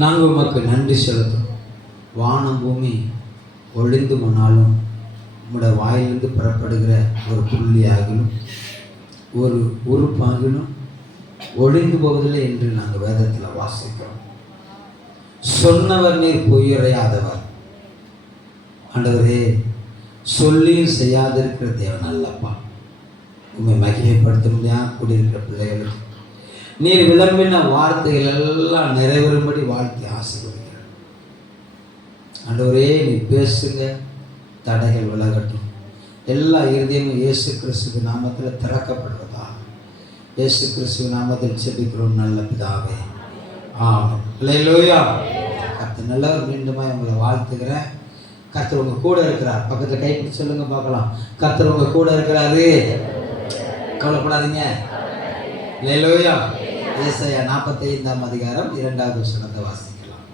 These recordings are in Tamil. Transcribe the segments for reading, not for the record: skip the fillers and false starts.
நாங்கள் உமக்கு நன்றி செலுத்தும். வானம் பூமி ஒழிந்து போனாலும் உம்முடைய வாயிலிருந்து புறப்படுகிற ஒரு புள்ளியாகிலும் ஒரு உறுப்பாகிலும் ஒழிந்து போவதில்லை என்று நாங்கள் வேதத்தில் வாசிக்கிறோம். சொன்னவர் நீர் பொய்யுரையாதவர். ஆண்டவரே, சொல்லியும் செய்யாதிருக்கிற தேவன் அல்லப்பா. உண்மை மகிமைப்படுத்த முடியாம கூடியிருக்கிற பிள்ளைகளுக்கு நீர் விளம்பின வார்த்தைகள் எல்லாம் நிறைவேறும்படி வாழ்த்தி ஆசீர்வதிக்கிறேன். ஆண்டவரே, நீ பேசுங்க, தடைகள் விலகட்டும். எல்லா இருதயமும் இயேசு கிறிஸ்துவ நாமத்தில் திறக்கப்படுவதா. இயேசு கிறிஸ்துவ நாமத்தில் செபிக்கிறோம் நல்ல பிதாவே, ஆமென். அல்லேலூயா. கர்த்தர் நல்லவர். மீண்டுமா உங்களை வாழ்த்துக்கிறேன். கர்த்தர் உங்க கூட இருக்கிறார். பக்கத்தில் கைப்பிடி சொல்லுங்க பார்க்கலாம். கர்த்தர் உங்க கூட இருக்கிறாரு, கவலைப்படாதீங்க. அல்லேலூயா. ஏசாயா 45ஆம் அதிகாரம் 2வது வசனத்தை வாசிக்கலாம்.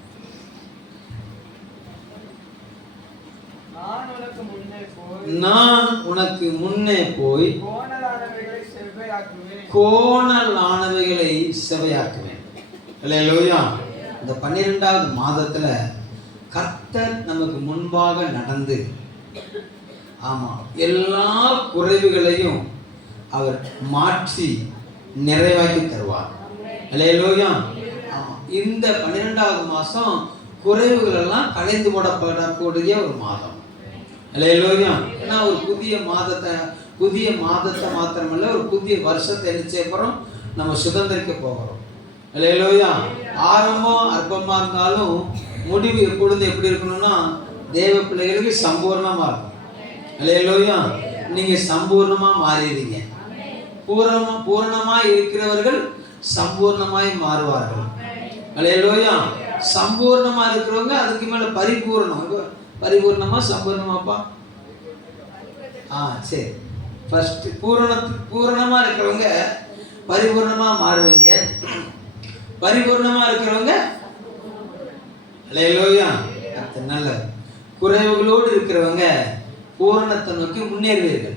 நான் உனக்கு முன்னே போய் கோணலானவைகளை செவ்வையாக்குவேன். அல்லேலூயா. இந்த 12வது மாதத்துல கர்த்தர் நமக்கு முன்பாக நடந்து, எல்லா குறைவுகளையும் அவர் மாற்றி நிறைவாக்கி தருவார். அல்லேலூயா. இந்த 12வது மாதம் குறைவுகள் எல்லாம் கலைந்து போடப்படக்கூடிய ஒரு மாதம். அல்லேலூயா. ஏன்னா ஒரு புதிய மாதத்தை மாத்திரமல்ல, ஒரு புதிய வருஷத்தை என்ன செய்ய போகிறோம், நம்ம சுதந்திரிக்க போகிறோம். அல்லேலூயா. ஆரம்பம் அற்பமாக இருந்தாலும் முடிவு எப்பொழுது எப்படி இருக்கணும்னா தேவ பிள்ளைகளுக்கு சம்பூர்ணமாக இருக்கும். அல்லேலூயா. நீங்கள் சம்பூர்ணமாக மாறிடுங்க. பூரணமாய் இருக்கிறவர்கள் சம்பூர்ணமாய் மாறுவார்கள். அல்லேலூயா. சம்பூர்ணமா இருக்கிறவங்க அதுக்கு மேல பரிபூர்ணம். பரிபூர்ணமா சம்பூர்ணமாப்பா? சரி. ஃபர்ஸ்ட் பூரணமா இருக்கிறவங்க பரிபூர்ணமா மாறுவீங்க. பரிபூர்ணமா இருக்கிறவங்க அல்லேலூயா நல்ல குறைவுகளோடு இருக்கிறவங்க பூரணத்தை நோக்கி முன்னேறுவீர்கள்.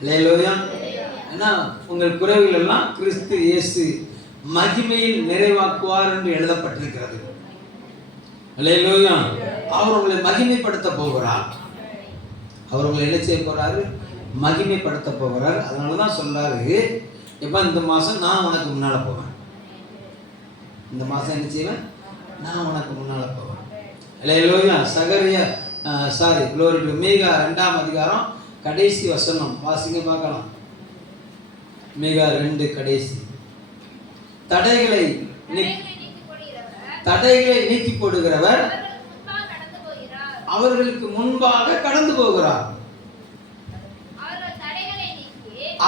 அல்லேலூயா. ஏன்னா உங்கள் குறைவுகள் எல்லாம் கிறிஸ்து இயேசு மகிமையில் நிறைவாக்குவார் என்று எழுதப்பட்டிருக்கிறது. அல்லேலூயா. அவர் உங்களை மகிமைப்படுத்த போகிறார். அவர் உங்களை என்ன செய்ய போறாரு? மகிமைப்படுத்த போகிறார். அதனாலதான் சொல்றாரு, எப்ப இந்த மாசம் நான் உனக்கு முன்னால போவேன். இந்த மாசம் என்ன செய்வேன்? நான் உனக்கு முன்னால போவேன். அல்லேலூயா. glory to மீகா 2ஆம் அதிகாரம் கடைசி வசனம் வாசிங்க பார்க்கலாம். மீகா 2 கடைசி. தடைகளை நீக்கி போடுகிறவர் அவர்களுக்கு முன்பாக கடந்து போகிறார்.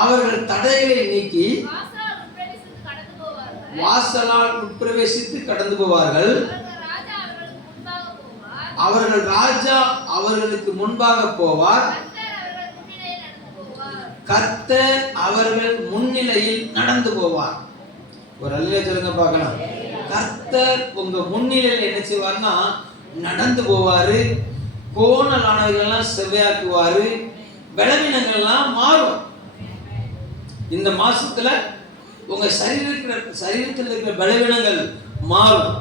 அவர்கள் தடைகளை நீக்கி வாசலால் உட்பிரவேசித்து கடந்து போவார்கள். அவர்கள் ராஜா அவர்களுக்கு முன்பாக போவார். கர்த்தர் அவர்கள் முன்னிலையில் நடந்து போவார். ஒரு அல்லேலூயா சொல்லுங்க பார்க்கலாம். கர்த்தர் உங்க முன்னிலையில் என்ன செய்வார்னா நடந்து போவாரு. கோணலானவைகள்லாம் செவ்வையாக்குவாரு. பலவீனங்கள்லாம் மாறும். இந்த மாசத்துல உங்க சரீரத்தில் இருக்கிற பலவீனங்கள் மாறும்.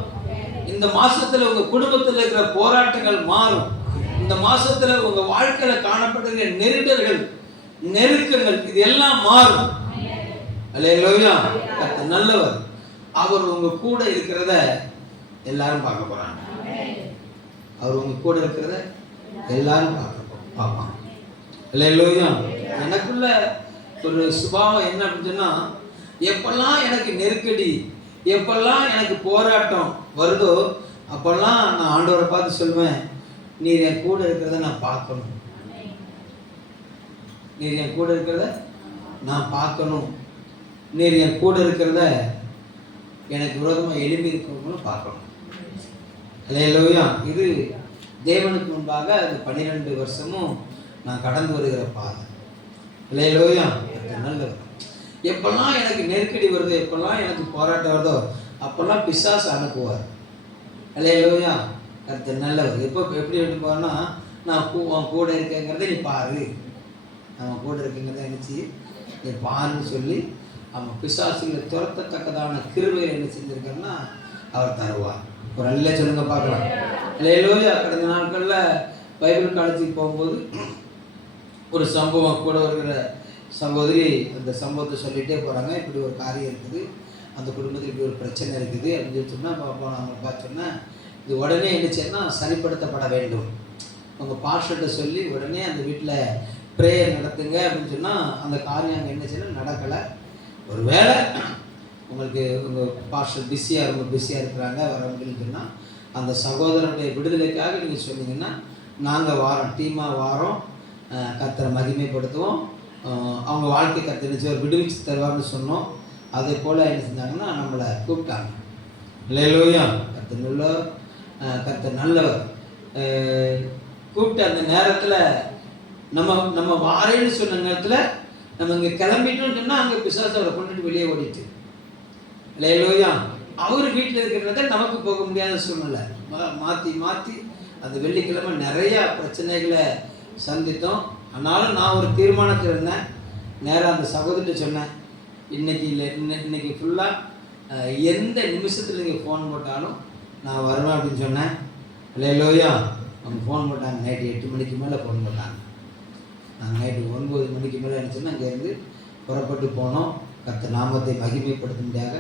இந்த மாசத்துல உங்க குடும்பத்தில் இருக்கிற போராட்டங்கள் மாறும். இந்த மாசத்துல உங்க வாழ்க்கையில காணப்படுகிற நெருடல்கள், நெருக்கங்கள், இது எல்லாம் மாறும். அல்லேலூயா. கர்த்தர் நல்லவர். அவர் உங்க கூட இருக்கிறத எல்லாரும் பார்க்க போறாங்க. அவர் உங்க கூட இருக்கிறத எல்லாரும் பார்ப்பாங்க. அல்லேலூயா. எனக்குள்ள ஒரு சுபாவம் என்ன அப்படின்னு சொன்னா, எப்பெல்லாம் எனக்கு நெருக்கடி, எப்பெல்லாம் எனக்கு போராட்டம் வருதோ அப்பெல்லாம் நான் ஆண்டவரை பார்த்து சொல்வேன், நீர் என் கூட இருக்கிறத நான் பார்க்கணும். நீர் என் கூட இருக்கிறத நான் பார்க்கணும். நீர் என் கூட இருக்கிறத எனக்கு விரோதமாக எழுப்பி இருக்கிறவங்களும் பார்க்கணும். அல்லேலூயா. இது தேவனுக்கு முன்பாக அது 12 வருஷமும் நான் கடந்து வருகிற பாதை. அல்லேலூயா. நல்லது. எப்பெல்லாம் எனக்கு நெருக்கடி வருதோ, எப்பெல்லாம் எனக்கு போராட்டம் வருதோ அப்பெல்லாம் பிசாசு அனுப்புவார். அல்லேலூயா. கர்த்தர் நல்லவர். எப்படி போனா, நான் உன் கூட இருக்கேங்கிறத நீ பாரு, அவன் கூட இருக்குங்கிறத நினச்சி நீ பாருன்னு சொல்லி அவன் பிசாசுகளை துரத்தத்தக்கதான கிருபையை என்ன செஞ்சிருக்காருன்னா அவர் தருவார். ஒரு அல்ல சொல்லுங்க பார்க்கலாம். அல்லேலூயா. கடந்த நாட்களில் பைபிள் காலேஜுக்கு போகும்போது ஒரு சம்பவம் கூட இருக்கிற சகோதரி அந்த சம்பவத்தை சொல்லிகிட்டே போகிறாங்க. இப்படி ஒரு காரியம் இருக்குது, அந்த குடும்பத்தில் இப்படி ஒரு பிரச்சனை இருக்குது அப்படின்னு சொல்லி சொன்னால் பாப்பா அவங்க பார்த்து சொன்னால் இது உடனே என்ன செய்யணும், சரிப்படுத்தப்பட வேண்டும். உங்கள் பாஸ்டர்கிட்ட சொல்லி உடனே அந்த வீட்டில் ப்ரேயர் நடத்துங்க அப்படின்னு சொன்னால் அந்த காரியம் அங்கே என்ன செய்யணும், நடக்கலை. ஒரு வேளை உங்களுக்கு உங்கள் பாஸ்டர் ரொம்ப பிஸியாக இருக்கிறாங்க வரவங்களுக்கு சொன்னால் அந்த சகோதரனுடைய விடுதலைக்காக நீங்கள் சொன்னீங்கன்னா நாங்கள் வாரோம், டீமாக வாரோம், கர்த்தரை மகிமைப்படுத்துவோம், அவங்க வாழ்க்கை கர்த்தர் ஒரு விடுவிச்சு தருவார்னு சொன்னோம். அதே போல் என்ன செஞ்சாங்கன்னா நம்மளை கூப்பிட்டாங்க. அல்லேலூயா. கர்த்தர் நல்லவர். கூப்பிட்டு அந்த நேரத்தில் நம்ம வாரேன்னு சொன்ன நேரத்தில் நம்ம இங்கே கிளம்பிட்டோம்னு சொன்னால் அங்கே பிசாசு அவரை கொண்டுட்டு வெளியே ஓடிட்டு. அல்லேலூயா. அவர் வீட்டில் இருக்கிறத நமக்கு போக முடியாத சூழ்நிலை. மாற்றி அந்த வெள்ளிக்கிழமை நிறையா பிரச்சனைகளை சந்தித்தோம். ஆனாலும் நான் ஒரு தீர்மானத்தில் இருந்தேன். நேராக அந்த சகோதரிட்ட சொன்னேன், இன்னைக்கு ஃபுல்லாக எந்த நிமிஷத்தில் நீங்கள் ஃபோன் போட்டாலும் நான் வருவேன் அப்படின்னு சொன்னேன். அல்லேலூயா. அவங்க ஃபோன் போட்டாங்க. நைட்டு 8 மணிக்கு மேலே ஃபோன் போட்டாங்க. நாங்கள் நைட்டு 9 மணிக்கு மேலே இருந்துச்சுன்னா அங்கேருந்து புறப்பட்டு போனோம். கர்த்தர் நாமத்தை மகிமைப்படுத்தும்படியாக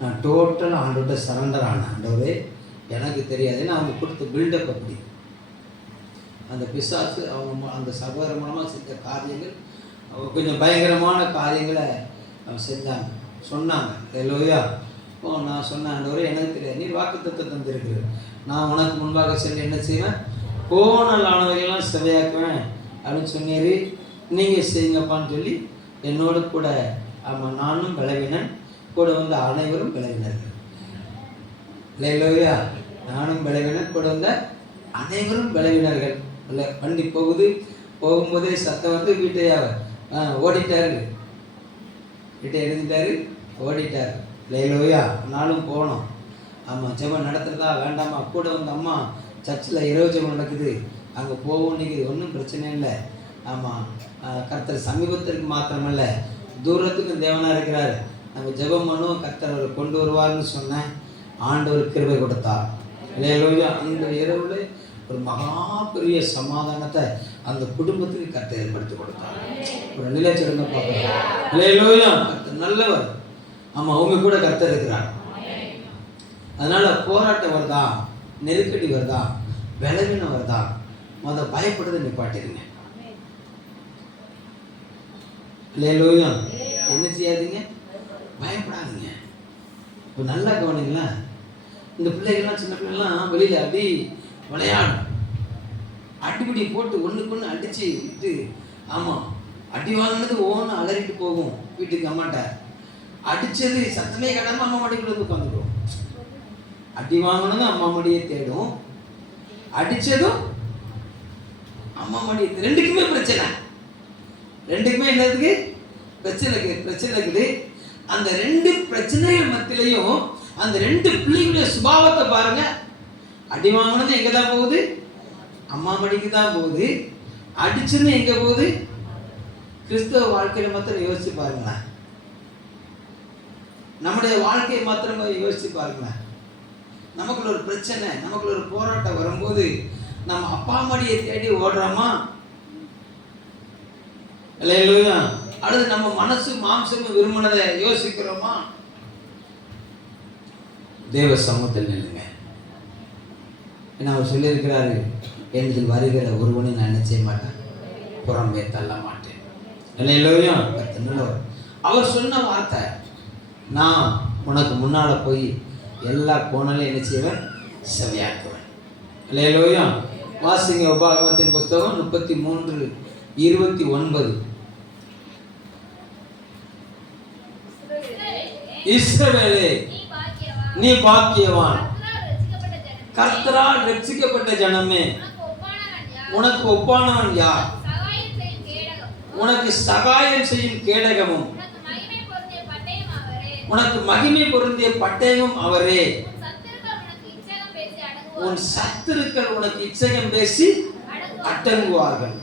நான் டோட்டலாக ஆண்டவர்கிட்ட சரண்டர் ஆனேன். ஆண்டவரே எனக்கு தெரியாது, ஏன்னா அவங்க கொடுத்த பில்டப் அப்படி. அந்த பிசாசு அவங்க அந்த சகோதரர் மூலமாக செஞ்ச காரியங்கள் அவங்க கொஞ்சம் பயங்கரமான காரியங்களை அவங்க செஞ்சாங்க, சொன்னாங்க. அல்லேலூயா. நான் சொன்னேன், ஆண்டவரே எனக்கு தெரியாது, நீ வாக்குத்தத்தம் தந்திருக்கிறேன், நான் உனக்கு முன்பாக சென்று என்ன செய்வேன், கோணலானவைகள்லாம் செவையாக்குவேன் அப்படின்னு சொன்னீர். நீங்கள் செய்யுங்கப்பான்னு சொல்லி என்னோடு கூட ஆமாம் நானும் பலவீனன், கூட வந்த அனைவரும் பலவீனர்கள். அல்லேலூயா. நானும் பலவீனன், கூட வந்த அனைவரும் பலவீனர்கள். இல்லை வண்டி போகும்போதே சத்தம் வந்து வீட்டை ஓடிட்டாரு, வீட்டை எழுதிட்டாரு, ஓடிட்டார். அல்லேலூயா. நானும் போனோம். ஆமாம் ஜெபம் நடத்துகிறதா வேண்டாமா, கூட வந்த அம்மா சர்ச்சில் இரவு ஜெபம் நடக்குது அங்கே போவோம், நிற்குது, ஒன்றும் பிரச்சனை இல்லை. ஆமாம் கர்த்தர் சமீபத்திற்கு மாத்திரமல்ல தூரத்துக்கும் தேவனாக இருக்கிறார், நம்ம ஜெபம் பண்ணுவோம், கர்த்தர் அவர் கொண்டு வருவார்னு சொன்னேன். ஆண்டவர் கிருபை கொடுத்தார். அல்லேலூயா. அந்த இரவுல ஒரு மகா பெரிய சமாதானத்தை அந்த குடும்பத்துக்கு கர்த்தர் ஏற்படுத்தி கொடுத்தார். ஒரு நிலைச்சிறந்த பார்க்கலாம். அல்லேலூயா. கர்த்தர் நல்லவர். ஆமாம் அவங்க கூட கர்த்தர் இருக்கிறார். அதனால போராட்டம் வருதா, நெருக்கடி வருதா, பலவீனம் வருதா, பயப்படுறதை நிப்பாட்டிடுங்க. அல்லேலூயா. என்ன செய்யாதீங்க, பயப்படாதீங்க. இப்போ நல்லா கவனிங்களா, இந்த பிள்ளைகள்லாம் சின்ன பிள்ளைகள்லாம் வெளியில் அப்படி விளையாடும், அடிப்படி போட்டு ஒன்றுக்கு ஒன்று அடித்து விட்டு, ஆமாம் அடி வாங்கினது ஒவ்வொன்று அலறிட்டு போகும் வீட்டுக்கு. அம்மாட்ட அடித்தது சத்தமே கட்டாமல் அம்மா மடிக்குள்ள வந்து உட்காந்துடும். அடி வாங்கினதும் அம்மா மடியை தேடும், அடித்ததும் அம்மா மடியை, ரெண்டுக்குமே பிரச்சனை, ரெண்டுக்குமே என்னதுக்கு பிரச்சனை இருக்குது. அந்த ரெண்டு பிரச்சனைகள் மத்தியிலையும் அந்த ரெண்டு பிள்ளைகளுடைய சுபாவத்தை பாருங்க. அடி வாங்கினது எங்கே தான் போகுது, அம்மா மடிக்கு தான் போகுது. அடிச்சுன்னு எங்கே போகுது, கிறிஸ்தவ வாழ்க்கையில மாத்திரம் யோசிச்சு பாருங்களேன். நம்முடைய வாழ்க்கையை மாத்திரம் யோசிச்சு பாருங்களேன். நமக்குள்ள ஒரு பிரச்சனை, நமக்குள்ள ஒரு போராட்டம் வரும்போது நம்ம அப்பா மடியை தேடி ஓடுறோமா, அல்லேலூயா, அல்லது நம்ம மனசு மாம்சமும் விரும்பினதை யோசிக்கிறோமா? தேவ சமூகத்தில் நில்லுங்க. ஏன்னா அவர் சொல்லியிருக்கிறாரு, என்னில் வருகிற ஒருவனை நான் என்ன செய்ய மாட்டேன், புறம்பே தள்ள மாட்டேன். அல்லேலூயா. அவர் சொன்ன வார்த்தை, நான் உனக்கு முன்னால் போய் எல்லா கோணலையும் என்ன செய்வேன், செவியாக்குவேன். அல்லேலூயா. வாசிங்க உபாகமத்தின் புஸ்தகம் 33:29. இஸ்ரவேலே நீ பாக்கியவான், கர்த்தரால் ரட்சிக்கப்பட்ட ஜனமே, உனக்கு ஒப்பானவன் யார், உனக்கு சகாயம் செய்யும் கேடகமும், உனக்கு மகிமை பொருந்திய பட்டயமும் அவரே. உன் சத்துருக்கள் உனக்கு இச்சகம் பேசி அடங்குவார்கள்,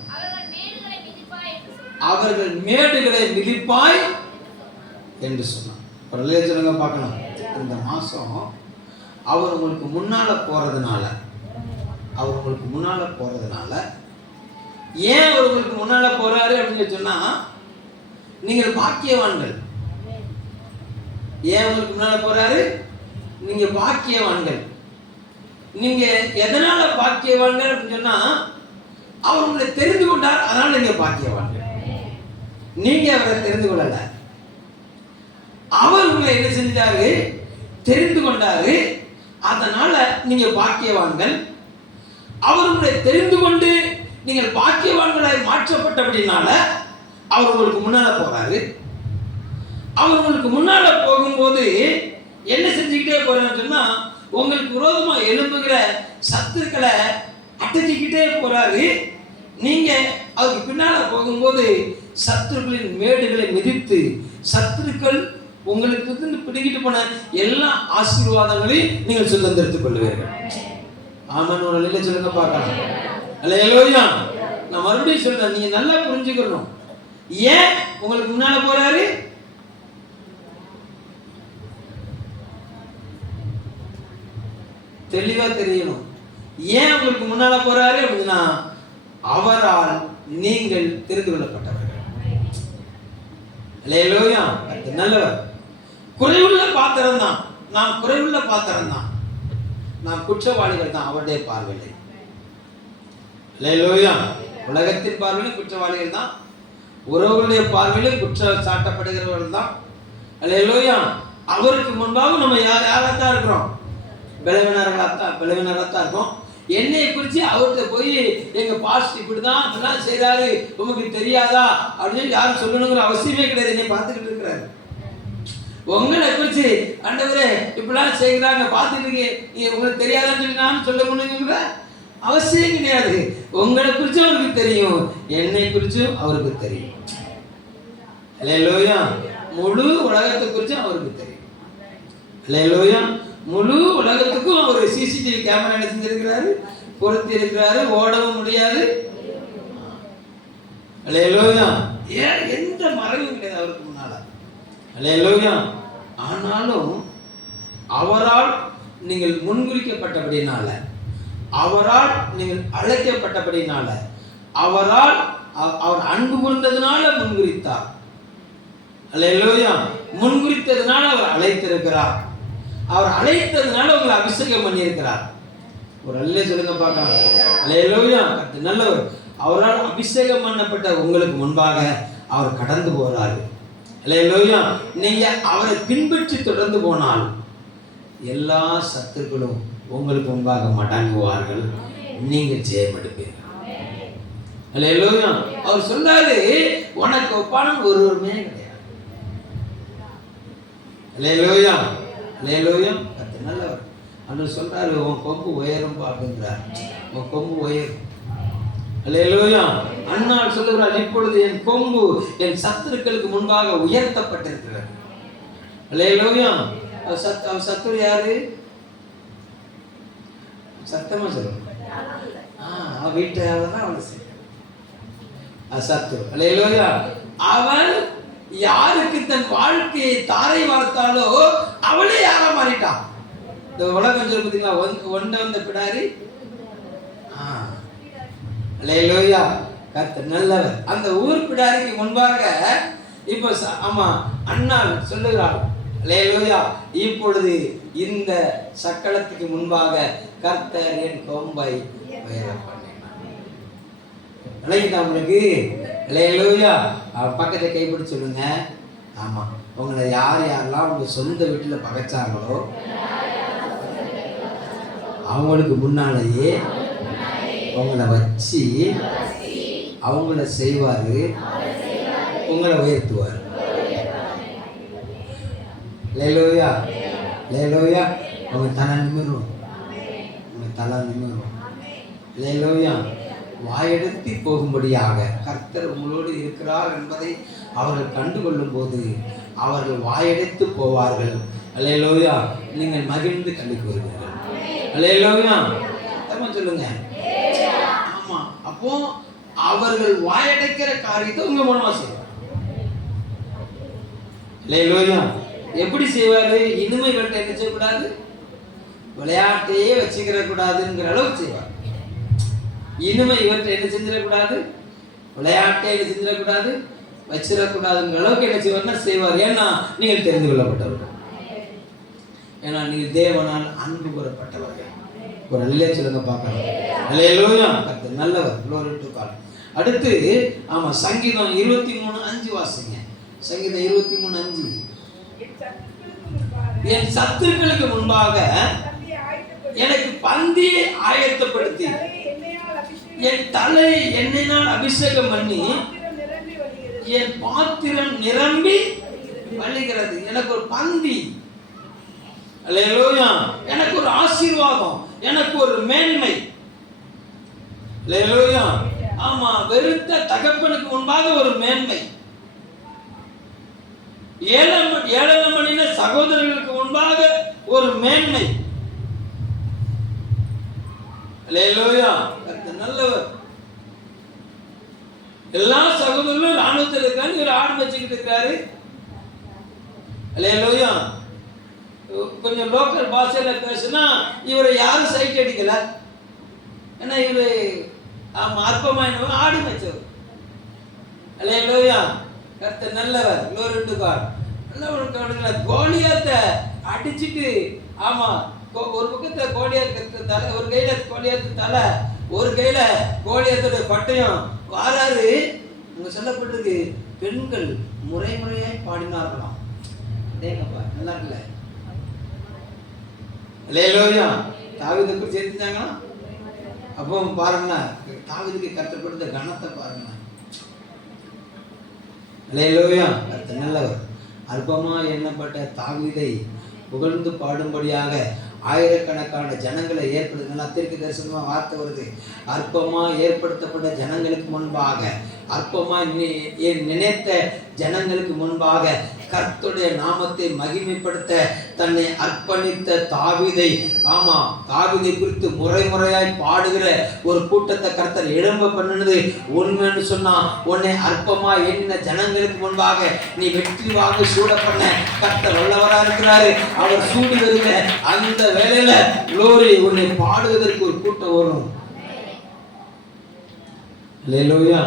அவர்கள் மேடுகளை மிதிப்பாய் என்று சொன்னார். சொல்லுங்க பார்க்கலாம். இந்த மாதம் அவர் உங்களுக்கு முன்னால போறதுனால ஏன் அவர் உங்களுக்கு முன்னால போறாரு அப்படின்னு சொன்னா நீங்கள் பாக்கியவான்கள். ஏன் உங்களுக்கு முன்னால போறாரு? நீங்க பாக்கியவான்கள். நீங்க எதனால பாக்கியவான்கள் அப்படின்னு சொன்னா அவர் உங்களை தெரிந்து கொண்டார், அதனால நீங்க பாக்கியவான்கள். நீங்க அவரை தெரிந்து கொள்ளல, அவர் உங்களை என்ன செஞ்சாரு? தெரிந்து கொண்டாரு, அதனால நீங்க பாக்கியவான்கள். அவர் உங்களை தெரிந்து கொண்டு நீங்கள் பாக்கியவான்களாய் மாற்றப்பட்டபடினால அவர் உங்களுக்கு முன்னால போறாரு. அவர் உங்களுக்கு முன்னால போகும்போது என்ன செஞ்சுக்கிட்டே போறாருன்னு சொன்னா உங்களுக்கு விரோதமா எழும்புகிற சத்துருக்களை அடக்கிக்கிட்டே போறாரு. நீங்க அவருக்கு பின்னால போகும்போது சத்துருக்களின் மேடுகளை மிதித்து சத்துருக்கள் உங்களுக்கு பிடிக்கிட்டு போன எல்லா ஆசீர்வாதங்களையும் நீங்கள் சுதந்திரத்துக் கொள்வீர்கள். ஆமான்னு ஒரு நிலை சொல்லுங்க பார்க்கலாம். அல்லேலூயா. நான் மறுபடியும் சொல்றேன், நீங்க நல்லா புரிஞ்சுக்கணும். ஏன் உங்களுக்கு முன்னால போறாரு? தெளிவா தெரியணும். ஏன் உங்களுக்கு முன்னால போறாரு அப்படின்னா அவரால் நீங்கள் தெரிந்து கொள்ளப்பட்டவர்கள். அல்லேலூயா. நல்லவர். குறைவுள்ள பாத்திரம் தான், நாம் குறைவுள்ள பாத்திரம் தான், நாம் குற்றவாளிகள் தான் அவருடைய பார்வையில். அல்லேலூயா. உலகத்தின் பார்வையிலும் குற்றவாளிகள் தான், உறவுகளுடைய பார்வையிலும் குற்றம் சாட்டப்படுகிறவர்கள் தான். அல்லேலூயா. அவருக்கு முன்பாக நம்ம யாராத்தான் இருக்கிறோம்? பலவீனராத்தான் இருக்கும். என்னை குறித்து அவர்கிட்ட போய் எங்க பாஸ்ட் இப்படிதான் இதெல்லாம் செய்றாரு உங்களுக்கு தெரியாதா அப்படின்னு யாரும் சொல்லணுங்கிற அவசியமே கிடையாது. என்னை பார்த்துக்கிட்டு இருக்கிறாரு. உங்களை குறித்து ஆண்டவரே இப்படிலாம் செய்கிறாங்க பார்த்துட்டு உங்களுக்கு தெரியாதான்னு சொல்லி நானும் சொல்ல முடியுங்கிற அவசியம் கிடையாது. உங்களை குறிச்சும் அவருக்கு தெரியும், என்னை குறிச்சும் அவருக்கு தெரியும். அல்லேலூயா. முழு உலகத்தை குறிச்சும் அவருக்கு தெரியும். அல்லேலூயா. முழு உலகத்துக்கும் அவர் சிசிடிவி கேமரா செஞ்சிருக்கிறாரு, பொருத்தி இருக்கிறாரு, ஓடவும் முடியாது. அல்லேலூயா. எந்த மறைவும் கிடையாது அவருக்கு முன்னால. அல்லேலூயா. ஆனாலும் அவரால் நீங்கள் முன்குறிக்கப்பட்டபடினால, அவரால் நீங்கள் அழைக்கப்பட்டபடினால, அவரால் அவர் அன்பு கொண்டதுனால முன்குறித்தார். அல்லேலூயா. முன்குறித்ததுனால அவர் அழைத்திருக்கிறார். அவர் அழைத்ததுனால உங்களை அபிஷேகம் பண்ணியிருக்கிறார். ஒரு அல்லே சொல்லுங்க பார்க்கலாம். அல்லேலூயா. நல்லவர். அவரால் அபிஷேகம் பண்ணப்பட்ட உங்களுக்கு முன்பாக அவர் கடந்து போறாரு. அல்லேலூயா. நீங்க அவரை பின்பற்றி தொடர்ந்து போனால் எல்லா சத்துருக்களும் உங்களுக்கு முன்பாக மடங்குவார்கள், நீங்க ஜெயம் எடுப்பீர்கள். அல்லேலூயா. அவர் சொன்னாரு உனக்கு ஒப்பான ஒருவருமே கிடையாது. அல்லேலூயா. அல்லேலூயா. நல்லவர். அவர் சொல்றாரு உன் கொம்பு உயரும் அப்படிங்கிறார். உன் கொம்பு உயரும். அல்லேலூயா. அன்னாள் சொல்லுகிறார் இப்பொழுது என் கொம்பு என் சத்துருக்களுக்கு முன்பாக உயர்த்தப்பட்டிருக்கிறது. அல்லேலூயா. அவர் சத்துரு யாரு? சத்தமா சொல்லுங்க. வீட்டாக தான் அவளை செய்ய சத்துரு. அல்லேலூயா. அவள் யாருக்கு தன் வாழ்க்கையை தாரை வார்த்தாலோ அவளே யாரா மாறிட்டான். இந்த உலகம் சொல்லி பார்த்தீங்களா, ஒண்ட வந்த பிடாரி. அல்லேலூயா. கர்த்தர் நல்லவர். அந்த ஊர் பிடாரிக்கு முன்பாக இப்போ ஆமா அண்ணாள் சொல்லுகிறாள். அல்லேலூயா. இப்பொழுது இந்த சக்கலத்துக்கு முன்பாக கர்த்தர் என் கொம்பை உயர பண்ணினார். அழைக்குதா உங்களுக்கு? அல்லேலூயா. பக்கத்தை கைப்பிடிச்சு சொல்லுங்க. ஆமா, உங்களை யாரெல்லாம் உங்க சொந்த வீட்டுல பகைச்சாங்களோ அவங்களுக்கு முன்னாலேயே உங்களை வச்சு அவங்கள செய்வாரு, உங்களை உயர்த்துவார். அல்லேலூயா. அல்லேலூயா. உங்க தலை நிமிரும், உங்க தலை நிமிரும். அல்லேலூயா. வாயெடுத்து போகும்படியாக கர்த்தர் உங்களோடு இருக்கிறார் என்பதை அவர்கள் கண்டுகொள்ளும் போது அவர்கள் வாயெடுத்து போவார்கள். அல்லேலூயா. நீங்கள் மகிழ்ந்து களி கூறுவீர்கள். அல்லேலூயா. சொல்லுங்க. ஆமா. அப்போ அவர்கள் வாயடைக்கிற காரியத்தை உங்க மூலமா செய்வார். அல்லேலூயா. எப்படி செய்வாரு? இனிமை வேண்ட என்ன செய்யக்கூடாது? விளையாட்டையே வச்சுக்கிற கூடாதுங்கிற அளவுக்கு செய்வார். இனிமே இவற்றை என்ன செஞ்சிடக்கூடாது, விளையாட்டை என்ன செஞ்சிடக்கூடாது, வச்சிடக்கூடாதுங்கிற அளவுக்கு என்ன செய்வார்னா செய்வார். ஏன்னா நீங்கள் தெரிந்து கொள்ளப்பட்டவர்கள், ஏன்னா நீங்கள் தேவனால் அன்பு கூறப்பட்டவர்கள். ஒரு அல்லே சொல்லுங்க பார்க்கலாம். அல்லேலூயா. கர்த்தர் நல்லவர். glory to God. அடுத்து ஆமா சங்கீதம் 23:5 வாசிங்க. சங்கீதம் 23:5. என் சத்துருக்களுக்கு முன்பாக எனக்கு பந்தியை ஆயத்தப்படுத்தி என் தலை எண்ணெயினால் அபிஷேகம் பண்ணி என் பாத்திரம் நிரம்பி வழிகிறது. எனக்கு ஒரு பந்தி, அல்லேலூயா, எனக்கு ஒரு ஆசீர்வாதம், எனக்கு ஒரு மேன்மை. அல்லேலூயா. ஆமா, வெறுத்த தகப்பனுக்கு முன்பாக ஒரு மேன்மை, ஏழரை மணின சகோதரர்களுக்கு முன்பாக ஒரு மேன்மை. அல்லேலூயா. கர்த்தர் நல்லவர். எல்லா சகோதரர்களும் ராணுவத்தில் இருக்காரு, இவர் ஆடு வச்சுக்கிட்டு இருக்காரு. அல்லேலூயா. கொஞ்சம் லோக்கல் பாஷையில பேசுனா இவரை யாரும் சைட் அடிக்கல. ஏன்னா இவரு அற்பமாயினவர், ஆடு மேய்ச்சவர். அல்லேலூயா. கர்த்தர் நல்லவர். glory to God. நல்லவர். கோலியாத்தை அடிச்சுட்டு, ஆமா, ஒரு பக்கத்துல கோலியாத்து தலை, ஒரு கையில கோலியாத்து தலை, ஒரு கையில கோலியாத்தோட பட்டயம் வாராரு. உங்க சொல்லப்பட்டது பெண்கள் முறையாய் பாடினார்களாம். டேங்கப்பா, நல்லா இருக்குல்ல? அல்லேலூயா. தாவீதை குறித்து சேர்த்துட்டாங்களா? அப்போ பாருங்க, தாவீதுக்கு கர்த்தர் கொடுத்த கனத்தை பாருங்க. அல்லேலூயா. கர்த்தர் நல்லவர். அற்பமா எண்ணப்பட்ட தாவீதை புகழ்ந்து பாடும்படியாக ஆயிரக்கணக்கான ஜனங்களை ஏற்படுத்த, நல்லா தீர்க்க தரிசனமா வார்த்தை வருது. அற்பமா ஏற்படுத்தப்பட்ட ஜனங்களுக்கு முன்பாக, அற்பமா நினைத்த ஜனங்களுக்கு முன்பாக கர்த்தருடைய நாமத்தை மகிமைப்படுத்த தன்னை அர்ப்பணித்த தாவீதை, ஆமா, தாவீதை குறித்து முறையாய் பாடுகிற ஒரு கூட்டத்தை கர்த்தர் எழும்ப பண்ணினது உண்மைன்னு சொன்னா, உன்னை அற்பமா எண்ணின ஜனங்களுக்கு முன்பாக நீ வெற்றி வாங்க சூட பண்ண கர்த்தர் வல்லவரா இருக்கிறாரு. அவர் சூடி வருகிற அந்த வேளையில glory உன்னை பாடுவதற்கு ஒரு கூட்டம் வரும். அல்லேலூயா.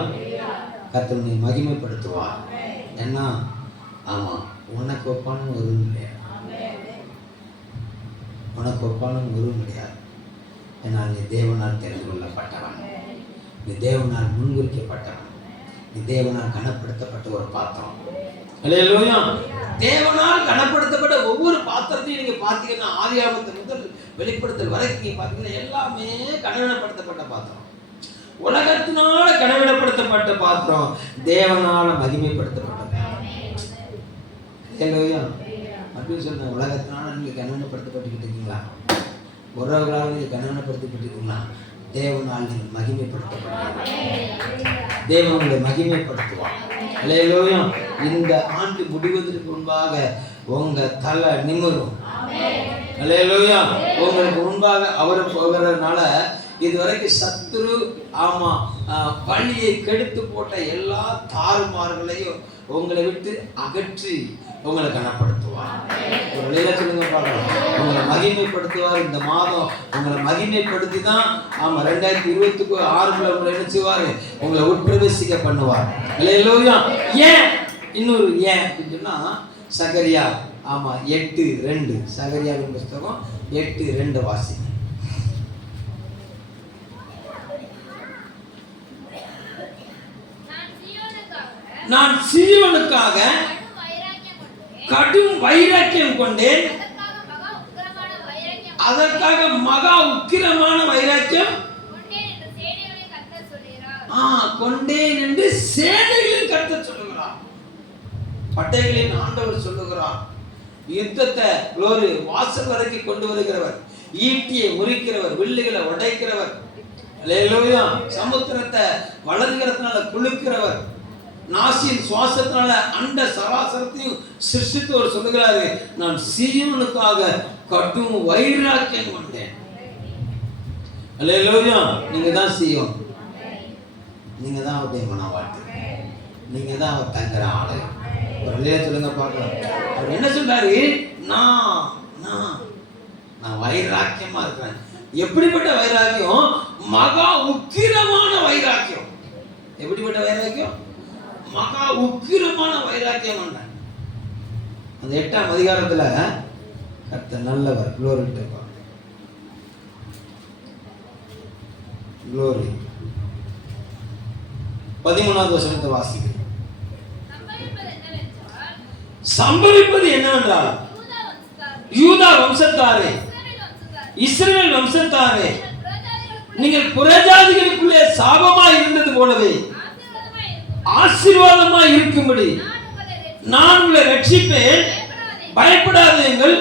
கர்த்தர் உன்னை மகிமைப்படுத்துவார். என்ன, ஆமா, உனக்கு ஒப்பான ஒரு கிடையாது, உனக்கு ஒப்பான ஒரு கிடையாது. ஏன்னா நீ தேவனால் தெரிந்து கொள்ளப்பட்டவன், நீ தேவனால் முன்குறிக்கப்பட்டவன், நீ தேவனால் கனப்படுத்தப்பட்ட ஒரு பாத்திரம். அல்லேலூயா. தேவனால் கனப்படுத்தப்பட்ட ஒவ்வொரு பாத்திரத்தையும் நீங்க பாத்தீங்கன்னா, ஆதியாகமத்து முதல் வெளிப்படுத்தல் வரைக்கும் நீங்க பாத்தீங்கன்னா எல்லாமே கனவிடப்படுத்தப்பட்ட பாத்திரம். உலகத்தினால கனவிடப்படுத்தப்பட்ட பாத்திரம், தேவனால மகிமைப்படுத்தப்பட்ட பாத்திரம். அப்படின்னு சொன்ன, உலகத்தினால நீங்க கனவிடப்படுத்தப்பட்டுக்கிட்டு இருக்கீங்களா? உறவுகளால் நீங்க கனவிடப்படுத்தப்பட்டு இருக்கீங்களா? தேவனால் நீங்கள் மகிமைப்படுத்தப்படுவீங்க. தேவன் உங்களை மகிமைப்படுத்துவார். அல்லேலூயா. இந்த ஆண்டு முடிவதற்கு முன்பாக உங்க தலை நிமிரும். அல்லேலூயா. உங்களுக்கு முன்பாக அவர் போகிறதுனால இதுவரைக்கும் சத்துரு, ஆமா, பள்ளியை கெடுத்து போட்ட எல்லா தாறுமாறுகளையும் உங்களை விட்டு அகற்றி உங்களை கனப்படுத்துவார். ஒரு வழியில சொல்லுங்க பார்க்கலாம், உங்களை மகிமைப்படுத்துவார். இந்த மாதம் உங்களை மகிமைப்படுத்தி தான், ஆமா, 2026 உங்களை நினைச்சுவாரு, உங்களை உட்பிரவேசிக்க பண்ணுவார். அல்லேலூயா. ஏன், இன்னொரு ஏன் அப்படின்னு சொன்னா, சகரியா, ஆமா, 8:2, சகரியாவின் புஸ்தகம் 8:2 வாசி. நான் சீயோனுக்காக கடும் வைராக்கியம் கொண்டேன், அதற்காக மகா உக்கிரமான வைராக்கியம் கொண்டேன் என்று சேனைகளின் கர்த்தர் சொல்லுகிறார். பட்டைகளின் ஆண்டவர் சொல்லுகிறார். யுத்தத்தை glory வாசல் வரைக்கும் கொண்டு வருகிறவர், ஈட்டியை முறிக்கிறவர், வில்லுகளை உடைக்கிறவர். அல்லேலூயா. சமுத்திரத்தை வளர்கிறதுனால குலுக்கிறவர், நாசியின் சுவாசத்தினால அண்ட சராசரத்தையும் சிருஷ்டித்தவர் சொல்லுகிறாரு, நான் சீயோனுக்காக கடும் வைராக்கியம் கொண்டேன். அல்லேலூயா. நீங்க தான் சீயோன், நீங்க தான் அவருடைய மனவாட்டி, நீங்க தான் அவர் தங்குற ஆளு. ஒரு சொல்லுங்க பார்க்கலாம். அவர் என்ன சொல்றாரு, நான் வைராக்கியமா இருக்கிறான். எப்படிப்பட்ட வைராக்கியம்? மகா உக்கிரமான வைராக்கியம். எப்படிப்பட்ட வைராக்கியம்? மகா உக்கிரமான வைராக்கியம். அந்த 8ஆம் அதிகாரத்துல கர்த்தர் நல்லவர். Glory to God. க்ளோரி. 13வது வசனத்தை வாசிக்கிறேன். சம்பவிப்பது என்னவென்றால், யூதா வம்சத்தாரே, இஸ்ரவேல் வம்சத்தாரே, நீங்கள் புறஜாதிகளுக்குள்ளே சாபமாய் இருந்தது போலவே ஆசீர்வாதமாய் இருக்கும்படி நான் உங்களை ரட்சிப்பேன். பயப்படாதீர்கள்,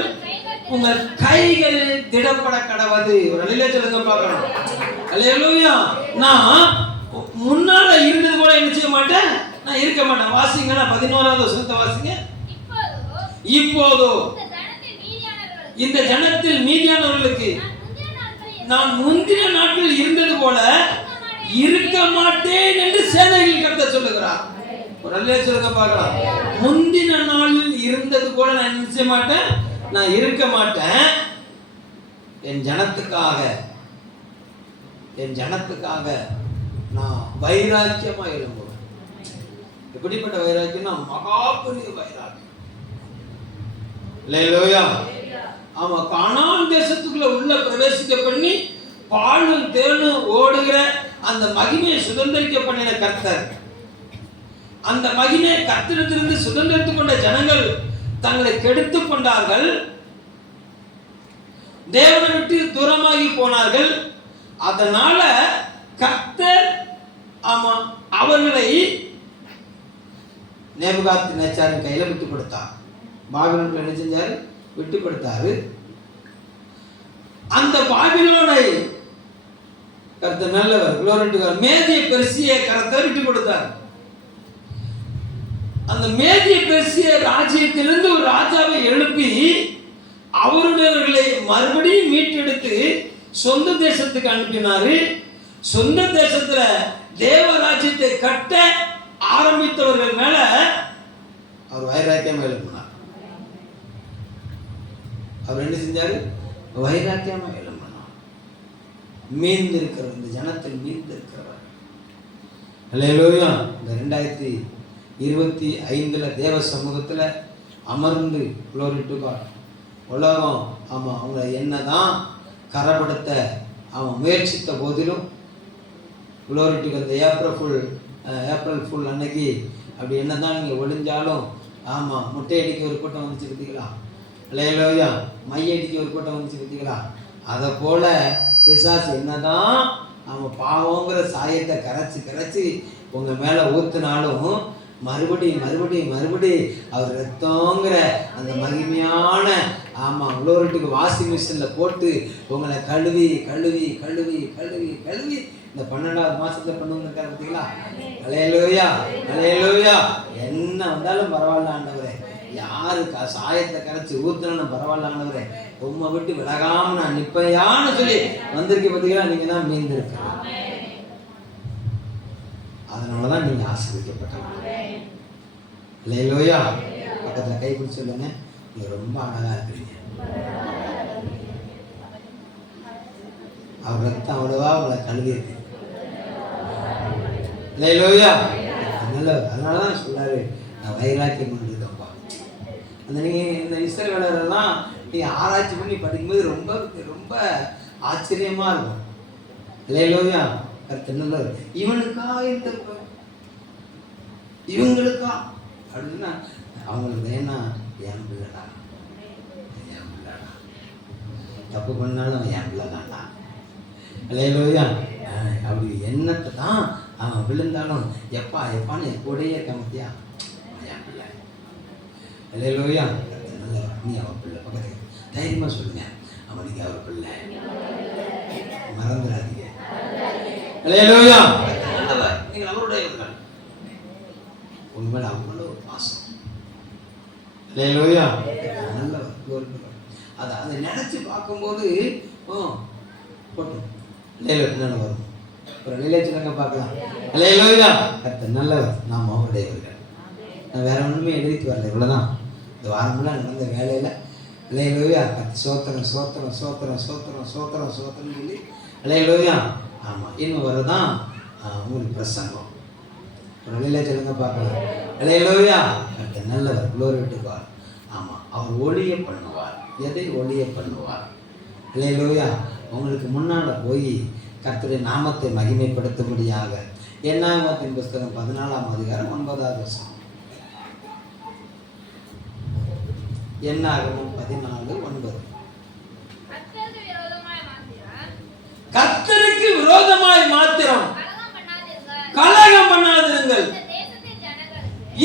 உங்கள் கைகள் திடப்பட கடவது. ஒரு அல்லேலூயா சொல்லுங்க பார்க்கலாம். அல்லேலூயா. நான் முன்னால இருந்தது போல என்ன செய்ய மாட்டேன், நான் இருக்க மாட்டேன். வாசிங்க, 11வது வசனத்தை வாசிங்க. இப்போதோ இந்த ஜனத்தில் மீதியானவர்களுக்கு நான் முந்தின நாட்களில் இருந்தது போல இருக்க மாட்டேன் என்று சேனைகளின் கர்த்தர் சொல்லுகிறார். ஒரு அல்லேலூயா சொல்லுங்க பார்க்கலாம். முந்தின நாளில் இருந்தது போல நான் என்ன செய்ய மாட்டேன், நான் இருக்க மாட்டேன். என் ஜனத்துக்காக நான் வைராக்கியமா எழும்புவேன். எப்படிப்பட்ட வைராக்கியம்னா மகா பெரிய வைராக்கியம். அல்லேலூயா. ஆமா, கானான் தேசத்துக்குள்ள உள்ள பிரவேசிக்க பண்ணி பாலும் தேனும் ஓடுகிற அந்த மகிமையை சுதந்திரிக்க பண்ணின கர்த்தர், அந்த மகிமையை கர்த்தரிடத்திலிருந்து சுதந்திரித்துக் கொண்ட ஜனங்கள் தங்களை கெடுத்துக் கொண்டார்கள், தேவனை விட்டு தூரமாகி போனார்கள். அதனால கர்த்தர் அவர்களை நேபுகாத்நேச்சாரின் கையில விட்டு கொடுத்தார். பாபிலோனுக்கு என்ன செஞ்சாரு? விட்டு கொடுத்தாரு. அந்த பாபிலோனை கர்த்தர் நல்லவர். Glory to God. மேதிய பெர்சிய கர்த்தர் விட்டு கொடுத்தார். அந்த மேதிய பெர்சிய ராஜ்யத்திலிருந்து ஒரு ராஜாவை எழுப்பி அவருடையவர்களை மறுபடியும் மீட்டெடுத்து சொந்த தேசத்துக்கு அனுப்பினாரு. சொந்த தேசத்துல தேவராஜ்யத்தை கட்ட ஆரம்பித்தவர்கள் மேல அவர் வைராக்கியமா எழுப்பினார். அவர் என்ன செஞ்சாரு? வைராக்கியமா எழுப்பினார். மீந்து இருக்கிறவர், இந்த ஜனத்தில் மீந்து இருக்கிறவர். அல்லேலூயா. இந்த 2025 தேவ சமூகத்துல அமர்ந்து க்ளோரி டு காட். உலகம் அவங்க என்னதான் கரப்படுத்த முயற்சித்த போதிலும் க்ளோரி டு காட். இந்த ஏப்ரல் ஃபுல் அன்னைக்கு அப்படி என்னதான் நீங்க ஒளிஞ்சாலும் முட்டையடிக்க ஒரு கூட்டம் வந்துச்சு பார்த்தீங்களா? அல்லேலூயா. மையடிக்க ஒரு கூட்டம் வந்துச்சு பார்த்தீங்களா? அதை போல பிசாசு என்னதான் பாவங்கிற சாயத்தை கரைச்சி உங்க மேல ஊத்துனாலும் மறுபடியும் அவர் ரத்தங்கிற அந்த மகிமையான க்ளோரிட்டுக்கு வாஷிங் மிஷின்ல போட்டு உங்களை கழுவி இந்த 12வது மாசத்துல பண்ணுவாங்க பார்த்தீங்களா? அல்லேலூயா. என்ன வந்தாலும் பரவாயில்ல ஆண்டவரே, யாருக்கு சாயத்தை கரைச்சி ஊத்துனாலும் பரவாயில்ல ஆண்டவரே, உம்மை விட்டு விலகாம நான் நிப்பையான்னு சொல்லி வந்திருக்க பார்த்தீங்களா? நீங்க தான் மீந்திருக்க. அதனாலதான் நீங்க ஆசீர்வதிக்கப்பட்டவங்க. அல்லேலூயா. பக்கத்துல கை பிடிச்சு சொல்லுங்க, நீங்க ரொம்ப அழகா இருக்கிறீங்க. அவர் ரத்தம் அவ்வளவா உங்களை கழுவி இருக்கு. அல்லேலூயா. அதனாலதான் சொல்றாரு, நான் வைராக்கியம் கொண்டிருக்கப்பா. அந்த நீங்க இந்த இஸ்ரவேலரெல்லாம் நீங்க ஆராய்ச்சி பண்ணி படிக்கும்போது ரொம்ப ரொம்ப ஆச்சரியமா இருக்கும். அல்லேலூயா. கர்த்தர் நல்லவர். இவங்களுக்கா அப்படின்னா அவங்களுக்கு வேணா என் பிள்ளைடா, தப்பு பண்ணாலும் என் பிள்ளை தான்டா. அல்லேலூயா. அப்படி எண்ணத்தை தான் அவன் விழுந்தாலும் எப்பான்னு என் கூடயே இருக்க மாட்டியா, என் பிள்ளை. அல்லேலூயா. நல்லவர். நீ அவன் பிள்ளை. பக்கத்துக்கு தைரியமா சொல்லுங்க, அவனுக்கு அவர் பிள்ளை, மறந்துடாதீங்க. அல்லேலூயா. நல்லவர். நீங்கள் அவருடையவர்கள். உண்மையில அவ்வளோ பாசம். அல்லேலூயா. நல்லவர். அதை நினைச்சு பார்க்கும்போது போட்டோம் என்ன வரும். ஒரு நிலையச்சுலங்க பார்க்கலாம். அல்லேலூயா. கர்த்தர் நல்லவர். நாம் அவருடையவர்கள். நான் வேற ஒன்றுமே எழுதிட்டு வரல. இவ்வளோதான். இந்த வாரமெல்லாம் நடந்த வேலையில் அல்லேலூயா. சோத்திரம் சோத்திரம் சோத்திரம் சோத்திரம் சோத்திரம் சோத்திரம் சொல்லி அல்லேலூயா. ஆமாம், இன்னும் வரதான் உங்களுக்கு பிரசங்கம். ஒரு வெளியில சொல்லுங்க பார்க்கலாம். அல்லேலூயா. கர்த்தர் நல்லவர், குளோரி டு காட். ஆமாம், அவர் ஒளிய பண்ணுவார். எதை ஒளிய பண்ணுவார்? அல்லேலூயா. உங்களுக்கு முன்னால் போய் கர்த்தருடைய நாமத்தை மகிமைப்படுத்தும்படியாக என்னாகமத்தின் புஸ்தகம் 14ஆம் அதிகாரம் 9வது வசனம். என்னாகமம் 14:9. கர்த்தருக்கு விரோதமாய் மாத்திரம் கலகம் பண்ணாதிருங்கள்.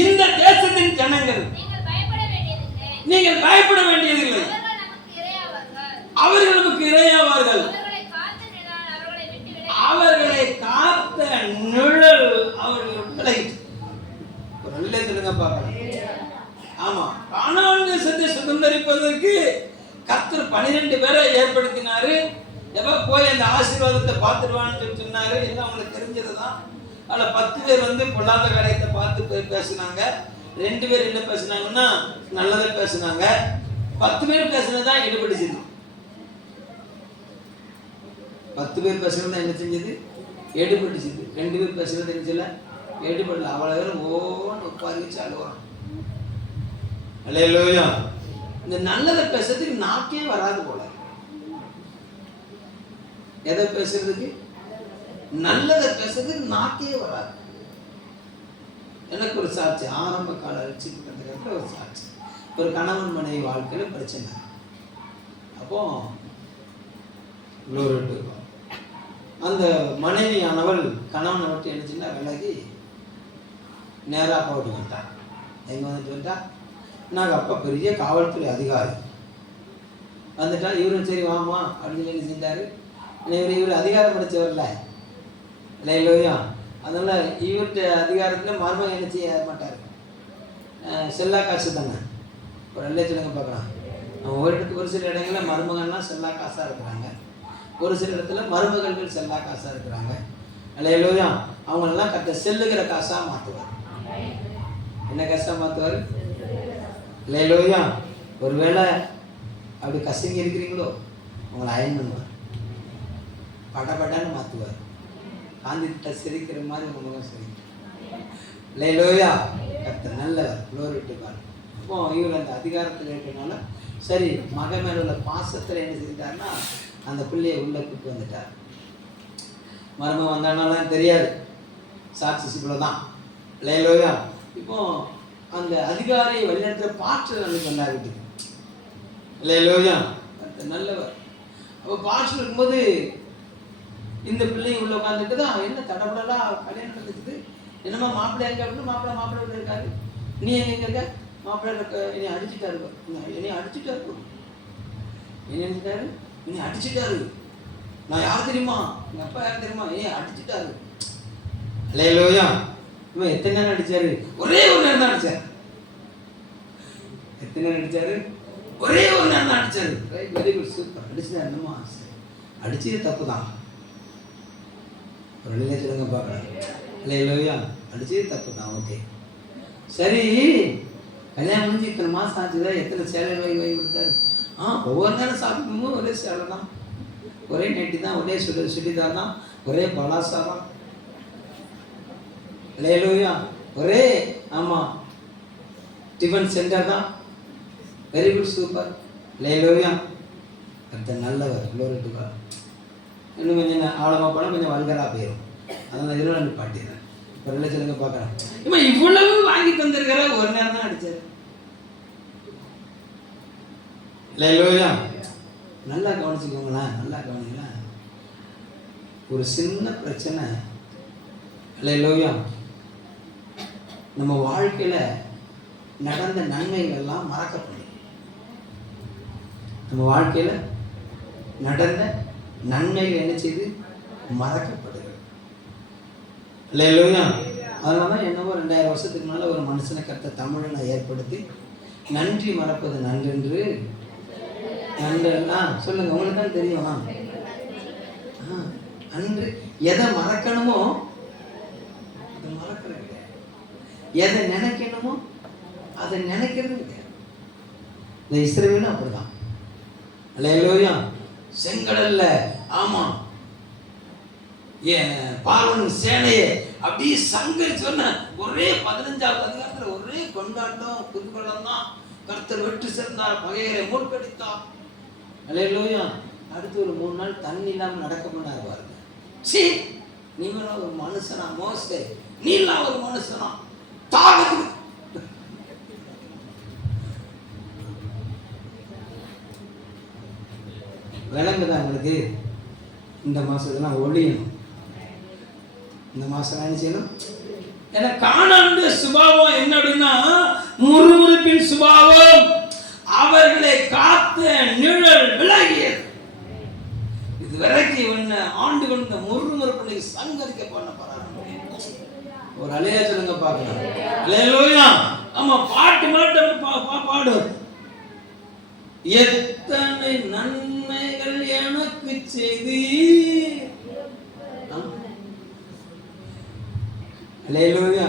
இந்த தேசத்தின் ஜனங்கள் நீங்கள் பயப்பட வேண்டியதில்லை. அவர்கள் நமக்கு இரையாவார்கள். அவர்களை காத்த நிழல் அவர்களை சொல்லுங்க பார்க்கலாம். ஆமா, கானான் தேசத்தை சுதந்தரிப்பதற்கு கர்த்தர் 12 பேரை ஏற்படுத்தினாரு. எப்ப போய் அந்த ஆசீர்வாதத்தை பார்த்துடுவான்னு சொல்லி சொன்னாரு. எல்லாம் அவங்களுக்கு தெரிஞ்சதுதான். அதில் 10 பேர் பொல்லாத காரியத்தை பார்த்து பேசினாங்க. 2 பேர் என்ன பேசினாங்கன்னா நல்லதை பேசினாங்க. 10 பேர் பேசினதான் ஈடுபடுச்சு. 10 பேர் பேசுறது என்ன செஞ்சது? எடுபட்டுச்சு. 2 பேர் பேசுறது என்ன செய்யல? எடுபடல. அவ்வளோ பேர் ஓன்னு உட்காரி வச்சு அழுவான். அல்லேலூயா. இந்த நல்லதை பேசுறதுக்கு நாக்கே வராது போல. எதை பேசுறதுக்கு? நல்லதை பேசுறதுக்கு நாக்கே வராது. எனக்கு ஒரு சாட்சி, ஆரம்ப கால ரட்சிப்புக்கு ஒரு சாட்சி. ஒரு கணவன் மனைவி வாழ்க்கையில பிரச்சனை. அப்போ அந்த மனைவியானவள் கணவனை விட்டு என்ன விலகி நேராக போட்டு வந்துட்டான். எங்க வந்துட்டு வந்துட்டா? நாங்கள் அப்பா பெரிய காவல்துறை அதிகாரி வந்துட்டா. இவரும் சரி வாமா அப்படின்னு சொல்லி செஞ்சாரு. இவர் அதிகாரம் படித்தவர்ல இல்லையா? அதனால இவர்கிட்ட அதிகாரத்தில் மருமகன் என்ன செய்ய மாட்டார். செல்லா காசு தானே. ஒரு நல்ல சொல்லுங்க பார்க்கலாம். ஒரு சில இடங்களில் மருமகன்னா செல்லா காசாக இருக்கிறாங்க. ஒரு சில இடத்துல மருமகள்கள் செல்லா காசாக இருக்கிறாங்க. இல்லையா? அவங்களெல்லாம் கட்ட செல்லுகிற காசாக மாற்றுவார். என்ன காசாக மாற்றுவார்? இல்லையா? ஒருவேளை அப்படி கசங்கி இருக்கிறீங்களோ உங்களை அயன் பண்ணுவார். படபடன்னு மாற்றுவார். காந்திட்ட சிரிக்கிற மாதிரி உங்க முகம் சிரிக்கும். இல்லையா? கர்த்தர் நல்லவர், குளோரி டு காட். அப்போ இவர் அந்த அதிகாரத்தில் இருக்கிறனால சரி, மகன் மேல உள்ள பாசத்தில் என்ன செஞ்சார்னா அந்த பிள்ளையை உள்ள கூப்பிட்டு வந்துட்டார். மருமகன் வந்தானாலும் தெரியாது, சாட்சி இவ்வளோதான். இல்லையா? இப்போ அந்த அதிகாரியை வழிநடத்துற பாஸ்டர் அன்னைக்கு வந்தார் வீட்டுக்கு. இல்லையா? நல்லவர். அப்போ பாஸ்டர் இருக்கும்போது இந்த பிள்ளைங்க உள்ள உட்காந்துட்டு தான் என்ன தடபடலா கல்யாணம் நடந்துக்குது. என்னமா மாப்பிள்ளை எங்க அப்படின்னு மாப்பிள்ளை உள்ள இருக்காரு. நீ எங்க இருக்க? மாப்பிள்ளை என்னை அடிச்சுட்டாரு. என்னை அடிச்சுட்டாரு. என்னை அடிச்சுட்டாரு. நான் யார் தெரியுமா? எங்க அப்பா யார் தெரியுமா? என்னை அடிச்சுட்டாரு. இல்லையா? இவன் எத்தனை நேரம் அடிச்சாரு? ஒரே ஒரு நேரம் தான் அடிச்சாரு. எத்தனை நேரம் அடிச்சாரு? ஒரே ஒரு நேரம் தான் அடிச்சாரு. Very good, super. அடிச்சுட்டா என்னமா? அடிச்சது தப்பு தான். ஒரு நிலையை சொல்லுங்க பார்க்கலாம். இல்லையா? அடிச்சது தப்பு தான். ஓகே, சரி. கல்யாணம் முடிஞ்சு இத்தனை மாதம் ஆச்சுதான். எத்தனை சேலை வாங்கி கொடுத்தாரு? ஒவ்வொரு நேரம் சாப்பிடும்போது ஒரே சேலை தான், ஒரே நைட்டி தான், ஒரே சுடிதார் தான், ஒரே பலாசா தான். இல்லையா? ஒரே ஆமாம் டிஃபன் சென்டர் தான். Very good, super. இல்லையா? அடுத்த நல்லவர், குளோரி டு காட். இன்னும் கொஞ்சம் ஆழமாக போனால் கொஞ்சம் வல்கராக போயிடும். அதனால் இதெல்லாம் நான் பாட்டிடுறேன். இப்போ ரெண்டு சொல்லுங்க பார்க்குறேன். இப்போ இவ்வளவு வாங்கி தந்திருக்கிற ஒரு நேரம் தான் அடித்தார். இல்லையா? நல்லா கவனிச்சுக்கோங்களேன், நல்லா கவனிங்களேன். ஒரு சின்ன பிரச்சனை இல்லையா, நம்ம வாழ்க்கையில் நடந்த நன்மைகள்லாம் மறக்கப்படும். நம்ம வாழ்க்கையில் நடந்த நன்மைகள் என்ன செய்து மறக்கப்படுகிறது. இல்லையா? அதனால தான் என்னவோ 2000 வருஷத்துக்கு முன்னால் ஒரு மனுஷனை கர்த்த தமிழனை ஏற்படுத்தி நன்றி மறப்பது நன்றென்று நன்றெல்லாம் சொல்லுங்க. உங்களுக்கு தான் தெரியும். அன்று எதை மறக்கணுமோ அதை மறக்கிறது கிடையாது. எதை நினைக்கணுமோ அதை நினைக்கிறது கிடையாது. இந்த இஸ்ரவேலும் அப்படிதான். அல்லேலூயா. செங்கடல்ல ஆமா பார்வன் சேனையை அப்படியே சங்கரிச்சு சொன்ன ஒரே 15வது அதிகாரத்துல ஒரே கொண்டாட்டம் குதூகலம் தான். கர்த்தர் வெற்றி சேர்ந்தார், பகையரை மூழ்கடித்தார். அல்லேலூயா. அடுத்து ஒரு 3 நாள் தண்ணி இல்லாமல் நடக்க பண்ணாரு பாருங்க. சீ, நீங்களும் ஒரு மனுஷனா? மோசே, நீ எல்லாம் ஒரு மனுஷனா? தாகத்துக்கு விளங்குதான் உங்களுக்கு? இந்த மாசத்துலாம் ஒளியணும். இந்த மாசம் என்ன செய்யணும்? ஏன்னா கானானுடைய சுபாவம் என்ன அப்படின்னா முறுமுறுப்பின் சுபாவம். அவர்களை காத்த நிழல் விலகியது. இது வரைக்கும் இவன் ஆண்டு வந்த முறுமுறுப்பை சங்கரிக்க பண்ண போறாங்க. ஒரு அலையா சொல்லுங்க பாக்கலாம். அல்லேலூயா. ஆமா, பாட்டு மாட்டம் பாடும். எத்தனை நன்மைகள் எனக்கு செய்தி. அல்லேலூயா.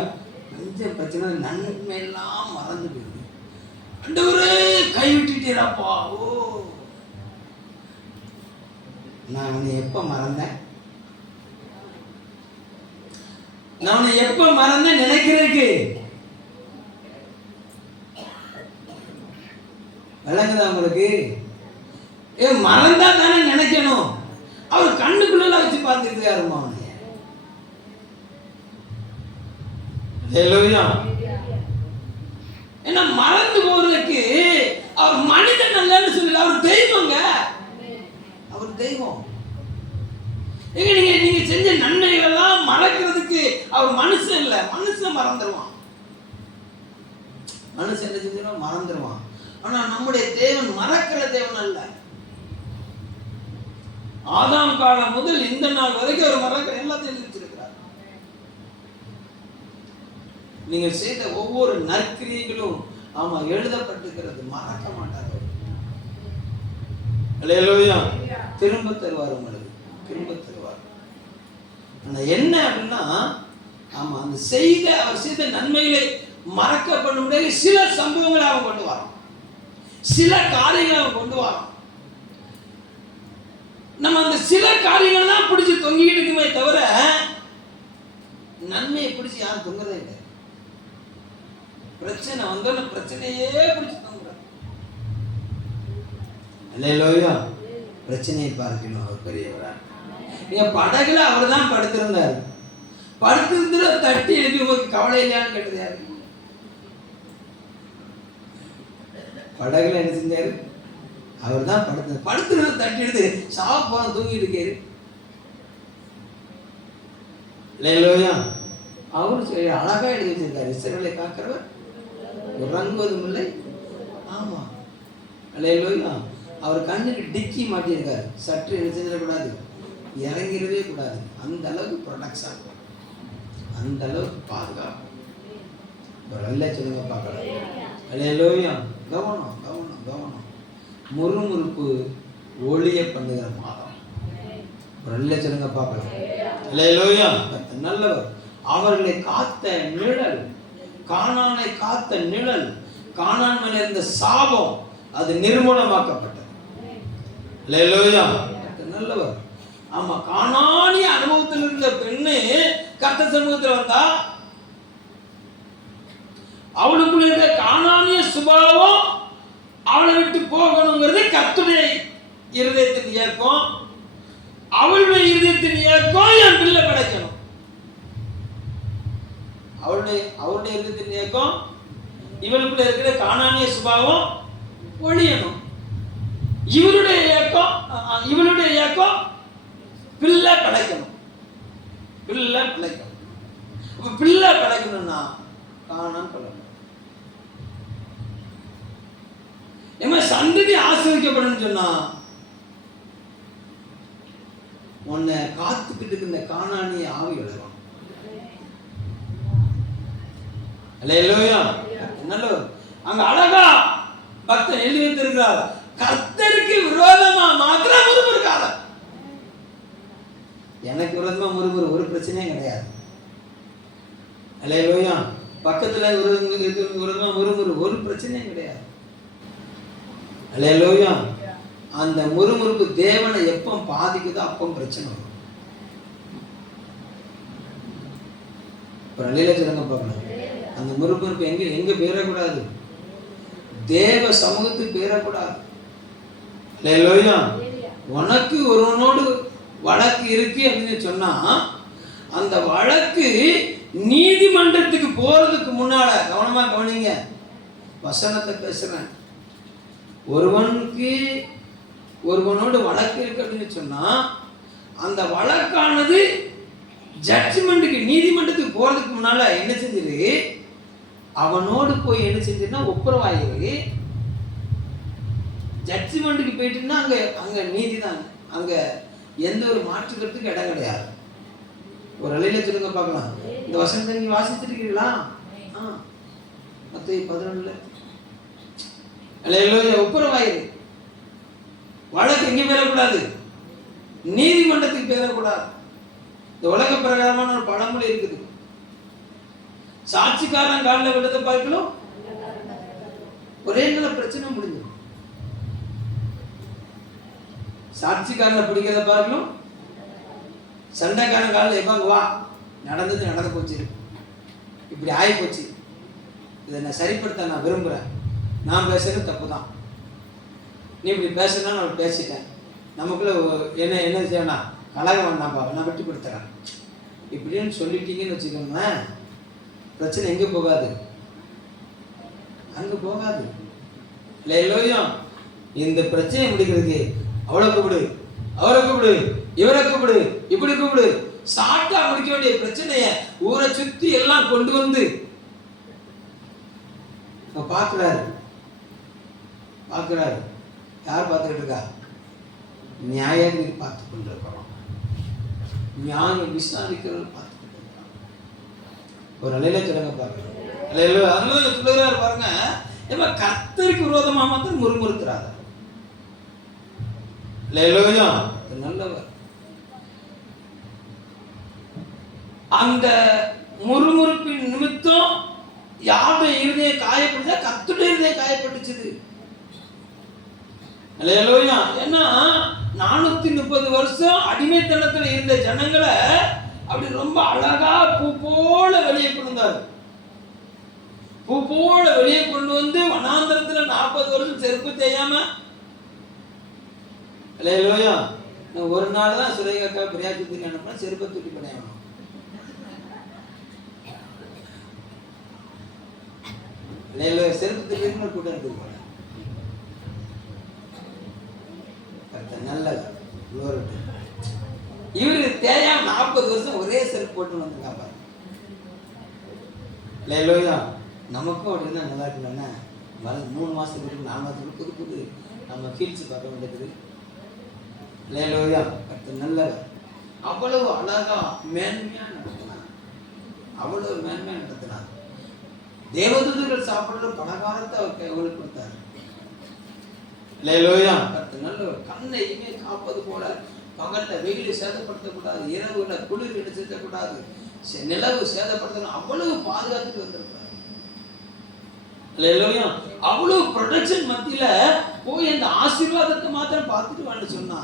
கொஞ்சம் பிரச்சனை, நன்மை எல்லாம் மறந்து போயிடுது. ஆண்டவரே கைவிட்டுட்டீராப்பா. ஓ, நான் உன்னை எப்ப மறந்தேன்? நான் உன்னை எப்ப மறந்தேன் நினைக்கிறதுக்கு விளங்குதா உங்களுக்கு? மறந்தா தானே நினைக்கணும். அவர் கண்ணுக்குள்ள வச்சு பார்த்துட்டு யாருமா அவனை? ஏன்னா மறந்து போறதுக்கு அவர் மனிதன் அல்லன்னு சொல்லல, அவர் தெய்வங்க. அவர் தெய்வம். நீங்க செஞ்ச நன்மைகள் எல்லாம் மறக்கிறதுக்கு அவர் மனுஷன் இல்ல. மனுஷன் மறந்துடுவான். மனுஷன் என்ன செஞ்சிடும்? மறந்துடுவான். ஆனா நம்முடைய தேவன் மறக்கிற தேவன் அல்ல. ஆதாம் காலம் முதல் இந்த நாள் வரைக்கும் அவர் மறக்கிற எல்லாத்தையும் வச்சிருக்கிறார். நீங்க செய்த ஒவ்வொரு நற்கிரியைகளும் ஆமா எழுதப்பட்டிருக்கிறது. மறக்க மாட்டார். அல்லேலூயா. திரும்ப தருவார் உங்களுக்கு, திரும்ப தருவார். ஆனா என்ன அப்படின்னா ஆமா அந்த அவர் செய்த நன்மைகளை மறக்கப்பட முடியாது. சில சம்பவங்களை அவன் கொண்டு வரான், சில காரியங்களை அவன் கொண்டு வரான். நம்ம அந்த சில காரியங்கள் தான் பிடிச்சி தொங்கிட்டு இருக்குமே தவிர நன்மையை பிடிச்சி யாரும் தொங்குறதே இல்லை. பிரச்சனை வந்தோன்னு பிரச்சனையே பிடிச்சி தொங்குறாங்க. அல்லேலூயா. பிரச்சனையை பார்க்கணும். அவர் பெரியவரா. நீங்க படகுல அவர் தான் படுத்திருந்தாரு. படுத்திருந்த தட்டி எழுப்பி உங்களுக்கு கவலை இல்லையான்னு கேட்டது யாரு? படகுல என்ன செஞ்சாரு? அவர் தான் படுத்திருந்த தட்டி எடுத்து சாப்பா தூங்கிட்டு இருக்காரு. அல்லேலூயா. அவரு அழகா எழுதி வச்சிருக்காரு. இஸ்ரவேலை காக்கிறவர் உறங்குவதும் இல்லை. ஆமா, அல்லேலூயா. அவர் கண்ணுக்கு டிக்கி மாட்டியிருக்காரு. சற்று என்ன செஞ்சிடக்கூடாது, இறங்கிடவே கூடாது. அந்த அளவுக்கு ப்ரொடக்ஷன், அந்த அளவுக்கு பாதுகாப்பு. நல்ல சொல்லுங்க பார்க்கலாம். அல்லேலூயா. கவனம் கவனம் கவனம். முறுமுறுப்பு ஒளிய பண்ணுகிற மாதம். நல்ல சொல்லுங்க பார்க்கலாம். அல்லேலூயா. நல்லவர். அவர்களை காத்த நிழல், கானானை காத்த நிழல், கானான் மேல இருந்த சாபம் அது நிர்மூலமாக்கப்பட்டது. அல்லேலூயா. நல்லவர். ஆமா, கானானிய அனுபவத்தில் இருந்த பெண்ணு கர்த்தர் சமூகத்தில் வந்தா அவளுக்குள்ள இருந்த கானானிய சுபாவம் அவளை விட்டு போகணுங்கிறது கர்த்தருடைய இருதயத்தின் இயக்கம். அவளுடைய இருதயத்தின் இயக்கம் என் பிள்ளை கிடைக்கணும். அவருடைய இருதயத்தின் இயக்கம் இவளுக்குள்ள இருக்கிற கானானிய சுபாவம் ஒழியணும். இவளுடைய இயக்கம் பிள்ளை கிடைக்கணும். பிள்ளை கிடைக்கணும். அப்ப பிள்ளை கிடைக்கணும்னா காணாம கொள்ளணும். சந்ததி ஆசிரியக்கப்படும் சொன்னா உன்னை காத்துக்கிட்டு இருந்த கானானிய ஆவி எழுதும். அல்லேலூயா. நல்லவர். அங்க அழகா பக்தன் எழுதி வைத்திருக்கிறார். கர்த்தருக்கு விரோதமா மாத்திரம் முறுமுறுக்காத. எனக்கு விரோதமா முறுமுறு ஒரு பிரச்சனையும் கிடையாது. அல்லேலூயா. பக்கத்துல விரோதமா முறுமுறு ஒரு பிரச்சனையும் கிடையாது. அல்லேலூயா. அந்த முறுமுறுப்பு தேவனை எப்போ பாதிக்குதோ அப்போ பிரச்சனை வரும். பள்ளியில சொல்லுங்க பார்க்கலாம், அந்த முறுமுறுப்பு எங்க பேரக்கூடாது, தேவ சமூகத்துக்கு பேரக்கூடாது. உனக்கு ஒருவனோடு வழக்கு இருக்கு அப்படின்னு சொன்னா அந்த வழக்கு நீதிமன்றத்துக்கு போறதுக்கு முன்னால கவனமா கவனிங்க, வசனத்தை பேசுறேன். ஒருவனோடு வழக்கு இருக்கு அப்படின்னு சொன்னா அந்த வழக்கானது ஜட்ஜ்மெண்ட்டுக்கு நீதிமன்றத்துக்கு போறதுக்கு முன்னால என்ன செஞ்சிரு, அவனோடு போய் என்ன செஞ்சிருன்னா ஒப்புரவாயிரு. ஜட்ஜ்மெண்ட்டுக்கு போயிட்டுன்னா அங்க நீதி தான், அங்க எந்த ஒரு மாற்றுக்கிறதுக்கு இடம் கிடையாது. ஒரு அலையில சொல்லுங்க பார்க்கலாம், இந்த வசனத்தை நீங்க வாசிச்சிருக்கீங்களா? மத்தேயு 11 அல்லேலூயா. ஒப்புரவாயிரு. வழக்கு எங்க பேரக்கூடாது, நீதிமன்றத்துக்கு பேரக்கூடாது. இந்த உலக பிரகாரமான ஒரு பழமொழி இருக்குது, சாட்சிக்காரன் காலில் விழுத பார்க்கலாம் ஒரே நல்ல பிரச்சனை முடிஞ்சது. சாட்சிக்காரனை பிடிக்கிறத பார்க்கலாம் சண்டைக்காரன் காலில் எப்பாங்க வா, நடந்து போச்சு, இப்படி ஆகி போச்சு, இதை நான் சரிப்படுத்த நான் விரும்புகிறேன், நான் பேசுறது தப்பு தான், நீ இப்படி பேசுனா நான் பேசிட்டேன், நமக்குள்ள என்ன செய்யணும், கலகம் வேண்டாம்ப்பா, நான் விட்டு கொடுத்துறேன் இப்படின்னு சொல்லிட்டீங்கன்னு வச்சுக்கோங்களேன், பிரச்சனை எங்கே போகாது, அங்கே போகாது. இல்லையோ இந்த பிரச்சனை முடிக்கிறதுக்கு அவளை கூப்பிடு, அவரை கூப்பிடு, இவரை கூப்பிடு, இப்படி கூப்பிடு, சாட்டா முடிக்க வேண்டிய பிரச்சனைய ஊரை சுத்தி எல்லாம் கொண்டு வந்து பார்க்கிறாரு. யார் பார்த்துக்கிட்டு இருக்கா? நியாயாதிபதி பார்த்து கொண்டிருக்கிறோம், நியாயம் விசாரிக்கிறவர் பார்த்துக்கிட்டு இருக்கான். ஒரு நிலையில சொல்லுங்க பார்க்கணும். அதனால சொல்லுகிறாரு பாருங்க, கர்த்தருக்கு விரோதமா மாத்திரம் முறுமுறுக்கிறார். நல்லவர். அந்த முறுமுறுப்பின் நிமித்தம் யாருடைய இருதய காயப்பட்டு, கர்த்தருடைய இருதய காயப்பட்டுச்சு. ஏன்னா 430 வருஷம் அடிமைத்தனத்தில் இருந்த ஜனங்களை அப்படி ரொம்ப அழகா பூ போல வெளியே கொண்டு வந்தார். பூ போல வெளியே கொண்டு வந்து வனாந்தரத்துல 40 வருஷம் செருப்பு தேயாம. ஒரு நாள் தான் சுரேகாக்கா பிரியாத்துக்கு அனுப்புனா செருப்பை தூக்கி படையணும். செருப்பு தூக்கி கூட்டம் இருக்கு. நல்ல இவரு தேயாம 40 வருஷம் ஒரே செருப்பு போட்டு வந்துருக்காங்க. நமக்கும் அப்படின்னா நல்லா இருக்குன்னா 3 மாசத்துக்கு 4 மாசத்துக்கு புது நம்ம ஃபீல்ஸ் பார்க்க வேண்டியது. நல்லவர். அவ்வளவு அழகா மேன்மையா நடத்தினார், அவ்வளவு மேன்மையா நடத்தினார். தேவதூதர்கள் சாப்பிடுற பலகாரத்தை அவர் கைகளுக்கு கொடுத்தார். நல்லவர். கண்ணையுமே காப்பது போல பகல்ல வெயில சேதப்படுத்தக்கூடாது, இரவுல குளிர் எடுத்துக்கூடாது, நிலவு சேதப்படுத்தணும், அவ்வளவு பாதுகாத்துட்டு வந்திருப்பார். அவ்வளவு ப்ரொடெக்ஷன் மத்தியில போய் அந்த ஆசீர்வாதத்தை மாத்திரம் பார்த்துட்டு வான்னு சொன்னா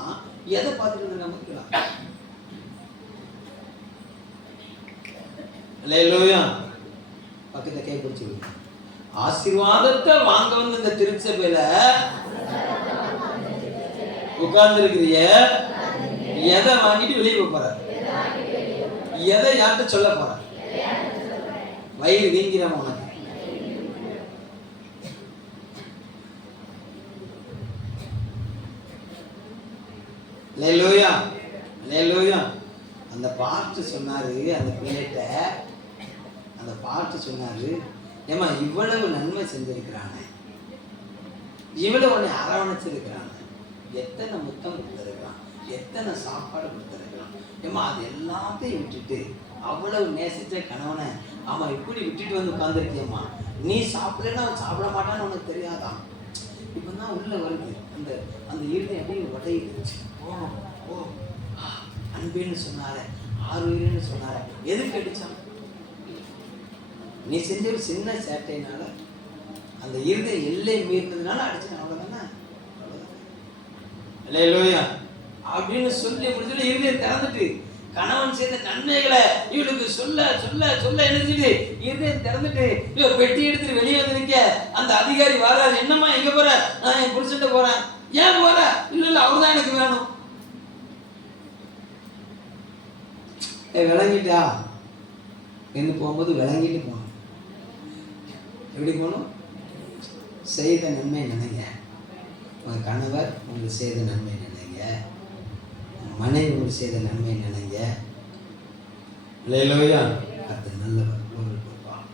எதை பார்த்துட்டு நமக்கு பக்கத்தை கை பிடிச்சு ஆசீர்வாதத்தை வாங்க வந்து இந்த திருச்சபையில உட்கார்ந்து இருக்கிறிய, எதை வாங்கிட்டு வெளியே போற, எதை யார்கிட்ட சொல்ல போற, வயிறு வீங்கிறவன் உனக்கு. அந்த பாட்டு சொன்னாரு, அந்த பிள்ளைகிட்ட அந்த பாட்டு சொன்னாரு, ஏமா இவ்வளவு நன்மை செஞ்சிருக்கிறானே, இவ்வளவு உன்னை அரவணைச்சிருக்கிறான், எத்தனை முத்தம் கொடுத்திருக்கிறான், எத்தனை சாப்பாடு கொடுத்திருக்கிறான், ஏமா அது எல்லாத்தையும் விட்டுட்டு அவ்வளவு நேசிச்ச கணவனை ஆமா இப்படி விட்டுட்டு வந்து உட்கார்ந்துருக்கியம்மா, நீ சாப்பிடலன்னா அவன் சாப்பிட மாட்டான்னு உனக்கு தெரியாதான். இப்பதான் உள்ள வருது அந்த அந்த இருதை அப்படியே உடையுது. ஓ அன்பேன்னு சொன்னார, ஆறுயின்னு சொன்னார, எதுக்கு அடிச்சான்? நீ செஞ்ச ஒரு சின்ன சேட்டையினால அந்த இருதை எல்லை மீறினதுனால அடிச்சான், அவ்வளவுதானே. அல்லேலூயா அப்படின்னு சொல்லி முடிச்சுட்டு இருதயம் திறந்துட்டு கணவன் செய்த நன்மைகளை இவளுக்கு சொல்ல சொல்ல சொல்ல என்ன செய்யுது, இருதயம் திறந்துட்டு இவ பெட்டி எடுத்துட்டு வெளியே வந்து நிக்க அந்த அதிகாரி வர்றாரு. என்னம்மா எங்க போற? நான் என் புருஷன்ட்ட போறேன். ஏன் போற? இல்ல அவர்தான் எனக்கு வேணும். விளங்கிட்டா என்று போகும்போது விளங்கிட்டு போகணும். எப்படி போகணும்? செய்த நன்மை நினைங்க. உங்கள் கணவர் உங்களுக்கு செய்த நன்மை நினைங்க, மனைவி உங்களுக்கு செய்த நன்மை நினைங்க. அல்லேலூயா. கர்த்தர் நல்லவர், கொடுப்பான்,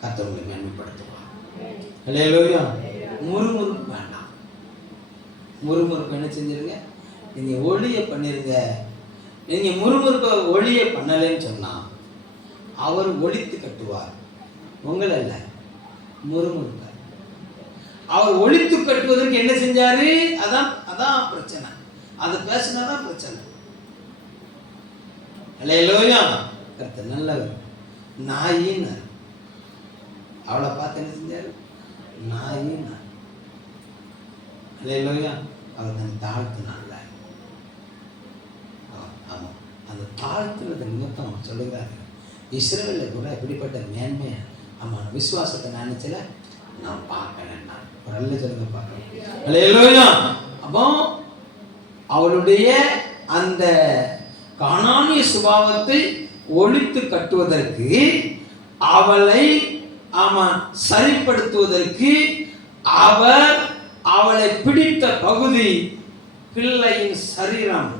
கர்த்தர் உங்களை மேன்மைப்படுத்துவான். அல்லேலூயா. முறுமுறுப்பு வேண்டாம். முறுமுறுப்பு என்ன செஞ்சிருங்க, நீங்கள் ஒளிய பண்ணிருங்க. நீங்கள் முறுமுறுப்பை ஒளிய பண்ணலைன்னு சொன்னால் அவர் ஒழித்து கட்டுவார், உங்களை அல்ல. முறுமுறுப்பார். அவர் ஒழித்து கட்டுவதற்கு என்ன செஞ்சாரு? அதான் அதான் பிரச்சனை. அது பேசினாதான் பிரச்சனை. அல்லேலூயா. கர்த்தர் நல்லவர். நாயின்னார். அவளை பார்த்து என்ன செஞ்சாரு? நாயின்னார். அல்லேலூயா. அவர் தன் தாழ்த்தினால. ஆமாம், அந்த தாழ்த்துறது நிமித்தம் சொல்லுகிறாரு. இஸ்ரவேலில் கூட இப்படிப்பட்ட மேன்மையை ஆமாம் விசுவாசத்தை நினைச்சல நான் பார்க்கறேன். ஒரு நல்ல சொல்லுங்க பார்க்கறேன். அல்லேலூயா. அப்போ அவளுடைய அந்த கானானிய சுபாவத்தை ஒழித்து கட்டுவதற்கு, அவளை சரிப்படுத்துவதற்கு அவர் அவளை பிடித்த பகுதி பிள்ளையின் சரீரம்.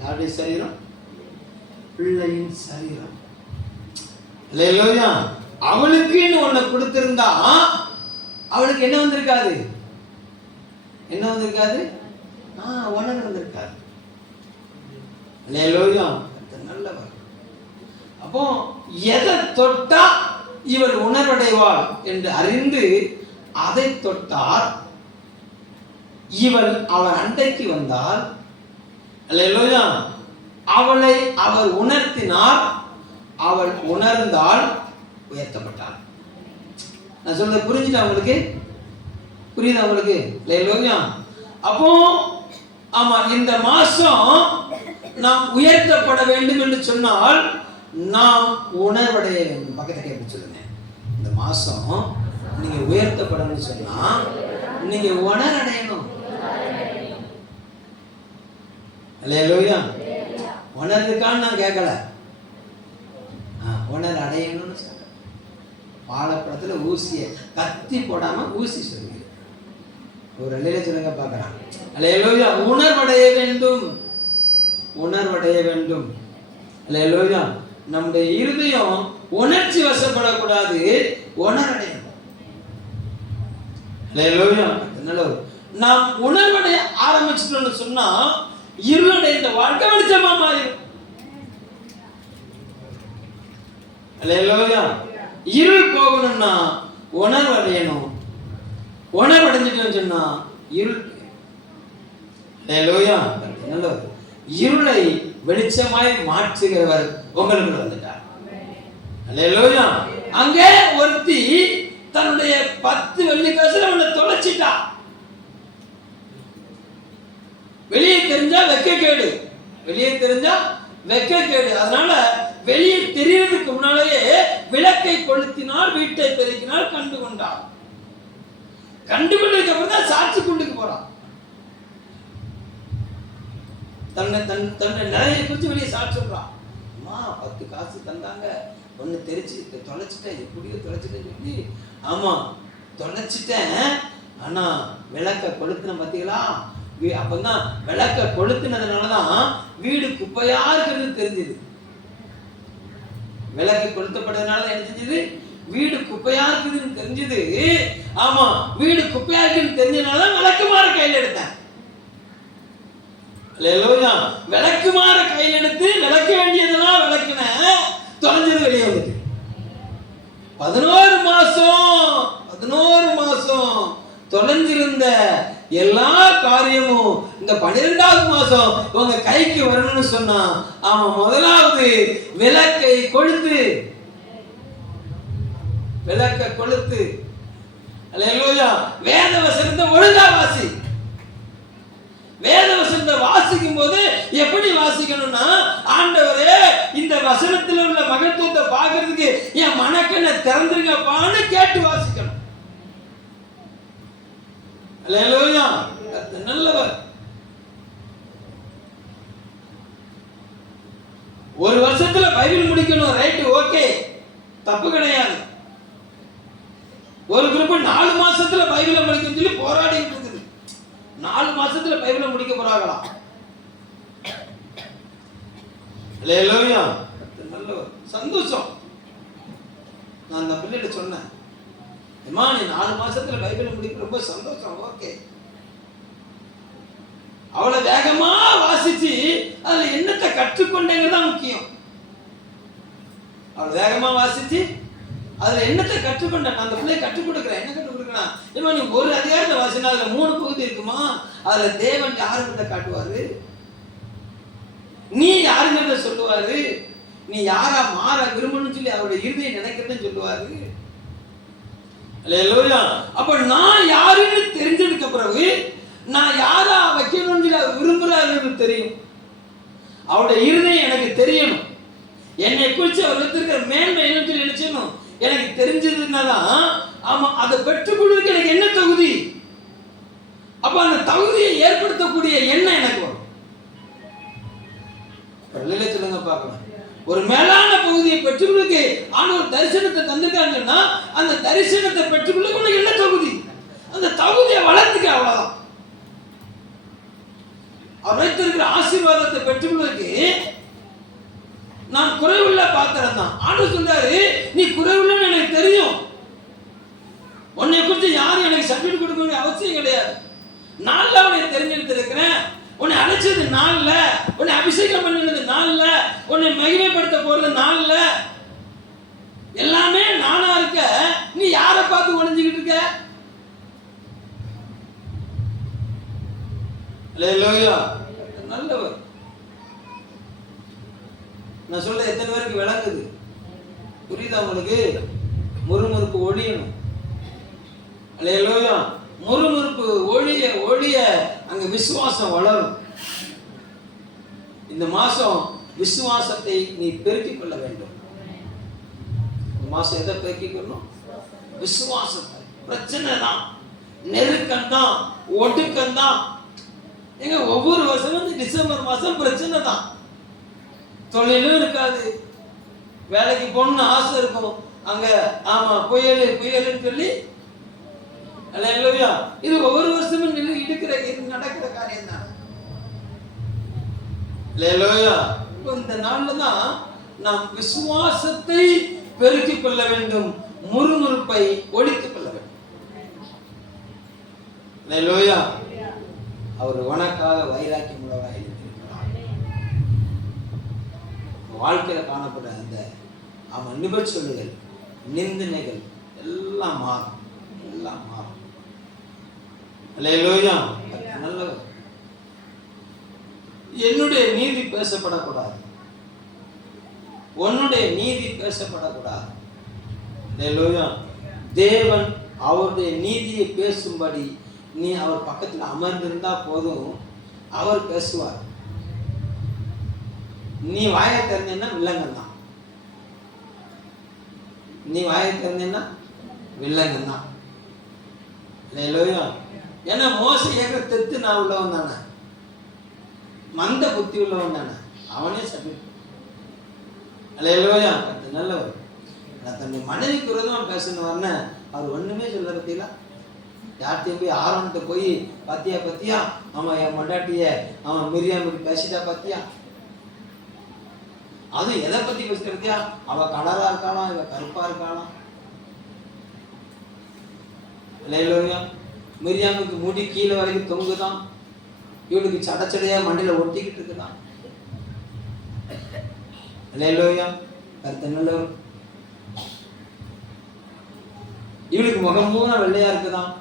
யாருடைய சரீரம்? பிள்ளையின் சரீரம். அல்லேலூயா. அவளுக்குன்னு ஒண்ணு கொடுத்திருந்தா அவளுக்கு என்ன வந்திருக்காது? என்ன வந்திருக்காது? உணர்வு வந்திருக்காது. அல்லேலூயா. நல்லவர். அப்போ எதை தொட்டா இவள் உணர்வடைவாள் என்று அறிந்து அதை தொட்டார். இவள் அவர் அண்டைக்கு வந்தால், அல்லேலூயா, அவளை அவர் உணர்த்தினார். அவள் உணர்ந்தால் உயர்த்தப்பட்டாள். நான் சொல்றது புரிஞ்சுட்டா உங்களுக்கு? புரியுதா உங்களுக்கு? அல்லேலூயா. அப்போ ஆமா, இந்த மாசம் நாம் உயர்த்தப்பட வேண்டும் என்று சொன்னால் நாம் உணர்வடைய வேண்டும். பக்கத்தை கேட்டு சொல்லுங்க. இந்த மாசம் நீங்க உயர்த்தப்படணும்னு சொன்னா நீங்க உணரடையணும். அல்லேலூயா. உணர்வுக்கான்னு நான் கேட்கல, உணர் அடையணும்னு சொல்றேன். வாழைப்பழத்துல ஊசிய கத்தி போடாம ஊசி சொல்லுங்க. ஒரு அல்லேலூயா சொல்லுங்க பார்க்கலாம். அல்லேலூயா. உணர்வடைய வேண்டும், உணர்வடைய வேண்டும். அல்லேலூயா. நம்முடைய இருதயம் உணர்ச்சி வசப்படக்கூடாது, உணர்வடையணும். அல்லேலூயா. நாம் உணர்வடைய ஆரம்பிச்சிட்டோம்னு சொன்னா இருளடைந்த வாழ்க்கை வெளிச்சமா மாறிடும். அல்லேலூயா. இருள் போகணும்னா உணர்வடையணும். உணர்வடைஞ்சிட்டோம்னு சொன்னா இருள். அல்லேலூயா. நல்லவர். இருளை வெளிச்சமாய் மாற்றுகிறவர் உங்களுக்கு வந்துட்டார். அல்லேலூயா. அங்கே ஒருத்தி தன்னுடைய 10 வெள்ளி காசுல அவனை தொலைச்சிட்டா. வெளியே தெரிஞ்சா வெட்கக்கேடு, வெளியே தெரிஞ்சா வெட்கக்கேடு. அதனால வெளியே தெரியறதுக்கு முன்னாலேயே விளக்கை கொளுத்தினால், வீட்டை பெருக்கினால், கண்டு கொண்டார். கண்டு கொண்டதுக்கு அப்புறம் தான் சாட்சி கொண்டுக்கு போறான். தன்னை நிறைய குறித்து வெளியே சாட்சி சொல்றான். அம்மா 10 காசு தந்தாங்க, ஒன்று தெரிச்சு தொலைச்சிட்டேன், எப்படியோ தொலைச்சிட்டேன் சொல்லி. ஆமா தொலைச்சிட்டேன், ஆனா விளக்க கொளுத்தின பார்த்தீங்களா? அப்பதான் விளக்க கொளுத்தினதுனாலதான் வீடு குப்பையா இருக்கிறது தெரிஞ்சது. விளக்கு கொளுத்தப்பட்டதுனால என்ன செஞ்சது? வீடு குப்பையா இருக்குதுன்னு தெரிஞ்சது. ஆமா, வீடு குப்பையா இருக்குன்னு தெரிஞ்சதுனாலதான் விளக்குமாற கையில் எடுத்தேன். அல்லேலூயா. விளக்குமாற கையில் எடுத்து விளக்க வேண்டியதெல்லாம் விளக்குன, தொலைஞ்சது வெளியே வந்துட்டு. 11 மாசம் தொலைஞ்சிருந்த எல்லா காரியமும் இந்த 12வது மாசம் உங்க கைக்கு வரணும்னு சொன்னா, அவன் முதலாவது விளக்கை கொளுத்து, விளக்க கொளுத்து. அல்லேலூயா. வேத வசனத்தை ஒழுங்கா வாசி. வேத வசனத்தை வாசிக்கும் போது எப்படி வாசிக்கணும்னா, ஆண்டவரே இந்த வசனத்தில் உள்ள மகத்துவத்தை பார்க்கறதுக்கு என் மனக்கண்ணை திறந்துருங்கப்பான்னு கேட்டு வாசிக்கணும். அல்லேலூயா. நல்லவர். ஒரு வருஷத்துல பைபிள் முடிக்கணும், ரைட், ஓகே, தப்பு கிடையாது. ஒரு குரூப் 4 மாசத்துல பைபிளை முடிக்கணும்னு சொல்லி போராடிட்டு இருக்குது. 4 மாசத்துல பைபிளை முடிக்க போறாங்களா? அல்லேலூயா. நல்லவர், சந்தோஷம். நான் அந்த பிள்ளைகிட்ட சொன்னேன், அம்மா நீ 4 மாசத்துல பைபிளை முடிக்க ரொம்ப சந்தோஷம், ஓகே. அவளை வேகமா வாசிச்சு அதுல என்னத்தை கற்றுக்கொண்டேங்கிறது தான் முக்கியம். அவளை வேகமா வாசிச்சு அதுல என்னத்தை கற்றுக்கொண்டேன், அந்த பிள்ளையை கற்றுக் கொடுக்குறேன். என்ன கற்றுக் கொடுக்குறேன்? ஏமா நீ ஒரு அதிகாரத்தை வாசினா அதுல 3 பகுதி இருக்குமா, அதுல தேவன் யாருங்கிறத காட்டுவாரு, நீ யாருங்கிறத சொல்லுவாரு, நீ யாரா மாற விரும்பணும்னு சொல்லி அவருடைய இருதயம் நினைக்கிறதுன்னு சொல்லுவாரு. அல்லேலூயா. அப்ப நான் யாருன்னு தெரிஞ்சதுக்கு பிறகு நான் யாரா வைக்கணும்னு சொல்லி அவர் விரும்புறாருன்னு தெரியும். அவருடைய இருதயம் எனக்கு தெரியணும். என்னை குறித்து அவர் வைத்திருக்கிற மேன்மை என்ன சொல்லி நினைச்சணும் எனக்கு தெரிஞ்சதுனாதான் ஆமா அதை பெற்றுக்கொள்வதற்கு எனக்கு என்ன தகுதி, அப்ப அந்த தகுதியை ஏற்படுத்தக்கூடிய எண்ணம் எனக்கு வரும். சொல்லுங்க பார்க்கலாம். ஒரு மேலான பகுதியை பெற்றுக்கொள்ளுக்கு ஆண்டவர் தரிசனத்தை தந்திருக்காங்கன்னா அந்த தரிசனத்தை பெற்றுக்கொள்ள உனக்கு என்ன தகுதி, அந்த தகுதியை வளர்த்துக்க, அவ்வளவுதான். அவர் வைத்திருக்கிற ஆசீர்வாதத்தை பெற்றுக்கொள்வதற்கு நான் குறைவுள்ள பாத்திரம் தான். ஆண்டவர் சொல்றாரு நீ குறைவுள்ளன்னு எனக்கு தெரியும், உன்னை குறித்து யாரும் எனக்கு சர்டிபிகேட் கொடுக்க வேண்டிய அவசியம் கிடையாது. நான்ல உன்னை தெரிஞ்செடுத்திருக்கிறேன், உன்னை அழைச்சது நான்ல, உன்னை அபிஷேகம் பண்ணினது நான்ல, உன்னை மகிமைப்படுத்த போறது நான்ல, எல்லாமே நானா இருக்க. நீ யாரை பார்த்து ஒளிஞ்சுக்கிட்டு இருக்க? அல்லேலூயா. நல்லவர். நான் சொல்ல எத்தனை பேருக்கு விளங்குது, புரியுதா உங்களுக்கு? முறுமுறுப்பு ஒழியணும். அல்லேலூயா. முறுமுறுப்பு ஒழிய ஒழிய அங்க விசுவாசம் வளரும். இந்த மாசம் விசுவாசத்தை நீ பெருக்கிக் கொள்ள வேண்டும். இந்த மாசம் எதை பெருக்கிக் கொள்ளணும்? விசுவாசத்தை. பிரச்சனை தான், நெருக்கம் தான், ஒடுக்கம் தான். எங்க ஒவ்வொரு வருஷமும் டிசம்பர் மாசம் பிரச்சனை தான். தொழிலும் இருக்காது, வேலைக்கு போகணும்னு ஆசை இருக்கும், அங்க ஆமா புயல் புயல்னு சொல்லி. அல்லேலூயா. இது ஒவ்வொரு வருஷமும் இருக்கிற நடக்கிற காரியம் தான். அல்லேலூயா. இந்த நாள்ல தான் நாம் விசுவாசத்தை பெருக்கிக் கொள்ள வேண்டும், முறுமுறுப்பை ஒழித்துக் கொள்ள வேண்டும். அல்லேலூயா. அவர் உனக்காக வைராக்கியம் உள்ளவராக இருக்கிறார். வாழ்க்கையில காணப்பட அந்த அவன் நிபச்சொல்லுகள், நிந்தனைகள் எல்லாம் மாறும், எல்லாம் மாறும். அல்லேலூயா. நல்லவர். என்னுடைய நீதி பேசப்படக்கூடாது, உன்னுடைய நீதி பேசப்படக்கூடாது. அல்லேலூயா. தேவன் அவருடைய நீதியை பேசும்படி நீ அவர் பக்கத்தில் அமர்ந்திருந்தா போதும், அவர் பேசுவார். நீ வாயை திறந்தேன்னா வில்லங்கன் தான், நீ வாயை திறந்தேன்னா வில்லங்கன் தான். அல்லேலூயா. ஏன்னா மோச ஏக தெத்து நான் உள்ளவன் தானே, மந்த புத்தி உள்ளவன் தானே, அவனே சபி. அல்லேலூயா. நல்லவர். தன்னுடைய மனைவிக்கு விரோதமா பேசணும்னு அவர் ஒண்ணுமே சொல்ல பத்தியா, யார்கிட்டையும் போய் ஆரோன்ட்டு போய் பத்தியா பத்தியா அவன் என் மொண்டாட்டிய அவன் மிரியாம பேசிட்டா பத்தியா, அது எதை பத்தி பேசுறதியா, அவ கலரா இருக்காளாம், இவ கருப்பா இருக்காளாம். அல்லேலூயா. மிரியாமுக்கு முடி கீழே வரைக்கும் தொங்குதான், இவளுக்கு சடச்சடையா மண்ணில ஒட்டிக்கிட்டு இருக்குதான். அல்லேலூயா. கர்த்தர் நல்லவர். இவளுக்கு முகம் பூரா வெள்ளையா இருக்குதான்,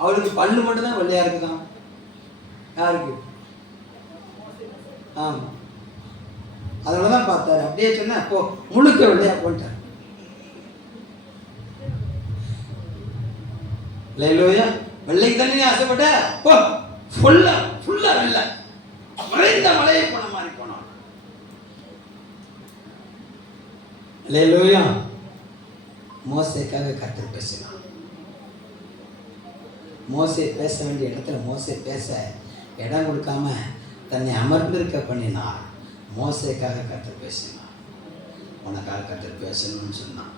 அவளுக்கு பல்லு மட்டும் தான் வெள்ளையா இருக்குதான். யாருக்கு? ஆமா, அதனாலதான் பார்த்தாரு. அப்படியே சொன்ன அப்போ முழுக்க வெள்ளையா போட்டார். அல்லேலூயா. வெள்ளைக்கு தானே ஆசைப்பட்ட, ஓ ஃபுல்லா வெள்ளை, குறைந்த மழையை போன மாதிரி போனான். அல்லேலூயா. மோசேக்காக கர்த்தர் பேசினான். மோசே பேச வேண்டிய இடத்துல மோசே பேச இடம் கொடுக்காம தன்னை அமர்ந்திருக்க பண்ணினார். மோசேக்காக கர்த்தர் பேசினார். உனக்காக கர்த்தர் பேசணும்னு சொன்னான்.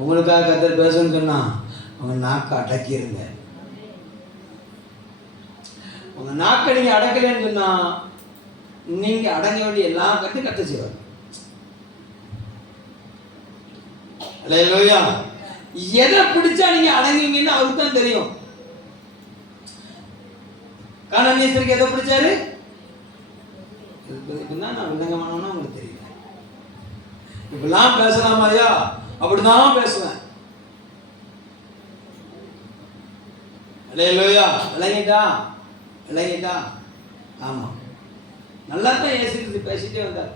உங்களுக்காக கர்த்தர் பேசணும்னு சொன்னான். உங்க நாக்கை அடக்கிருங்க. உங்க நாக்கை நீங்க அடக்கலன்னு சொன்னா நீங்க அடங்க வேண்டிய எல்லா கருத்தையும் கத்த செய்வார். அல்லேலூயா. எதை பிடிச்சா நீங்க அடங்குவீங்கன்னு அவருக்கு தான் தெரியும். கானானியருக்கு எதை பிடிச்சாரு? நான் விளங்கமானோன்னா உங்களுக்கு தெரியல. இப்பெல்லாம் பேசலாமா ஐயா? அப்படிதான் பேசுவேன். அல்லேலூயா. விளங்கிட்டா? ஆமா, நல்லா தான் இயேசு கிறிஸ்து பேசிட்டே வந்தார்.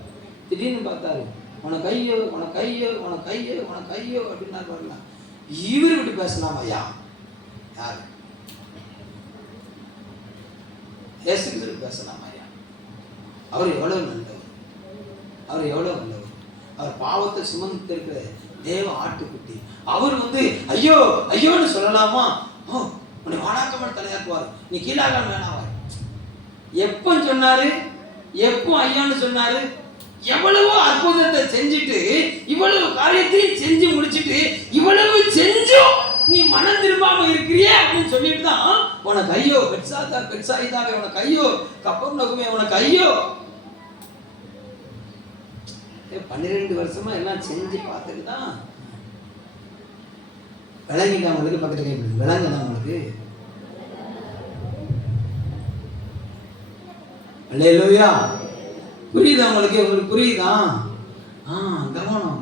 திடீர்னு பார்த்தாரு, உனக்கு ஐயோ அப்படின்னா வரலாம். இவர் இப்படி பேசலாம் ஐயா? யாரு? இயேசு கிறிஸ்து பேசலாம் ஐயா? அவர் எவ்வளவு நல்லவர், அவர் பாவத்தை சுமந்து இருக்கிற தேவ ஆட்டுக்குட்டி. அவர் ஐயோன்னு சொல்லலாமா? உன்னை வாடாக்கமல் தலையாக்குவார், நீ கீழாகாம வேணாவார். எப்போ சொன்னாரு? எப்போ ஐயான்னு சொன்னாரு? எவ்வளவோ அற்புதத்தை செஞ்சுட்டு, இவ்வளவு காரியத்தையும் செஞ்சு முடிச்சுட்டு, இவ்வளவு செஞ்சும் நீ மனம் திரும்பாம இருக்கிறியே அப்படின்னு சொல்லிட்டு தான் உனக்கு ஐயோ, பெட்சாயிதாவே உனக்கு ஐயோ, கப்பர்நகூமே உனக்கு ஐயோ. 12 வருஷமா எல்லாம் செஞ்சு பார்த்துட்டு தான் விளங்கிட்டா உங்களுக்கு. பக்கத்து கை விளங்குதான் உங்களுக்கு. அல்லேலூயா. புரியுதா உங்களுக்கு? புரியுதா? கவனம்.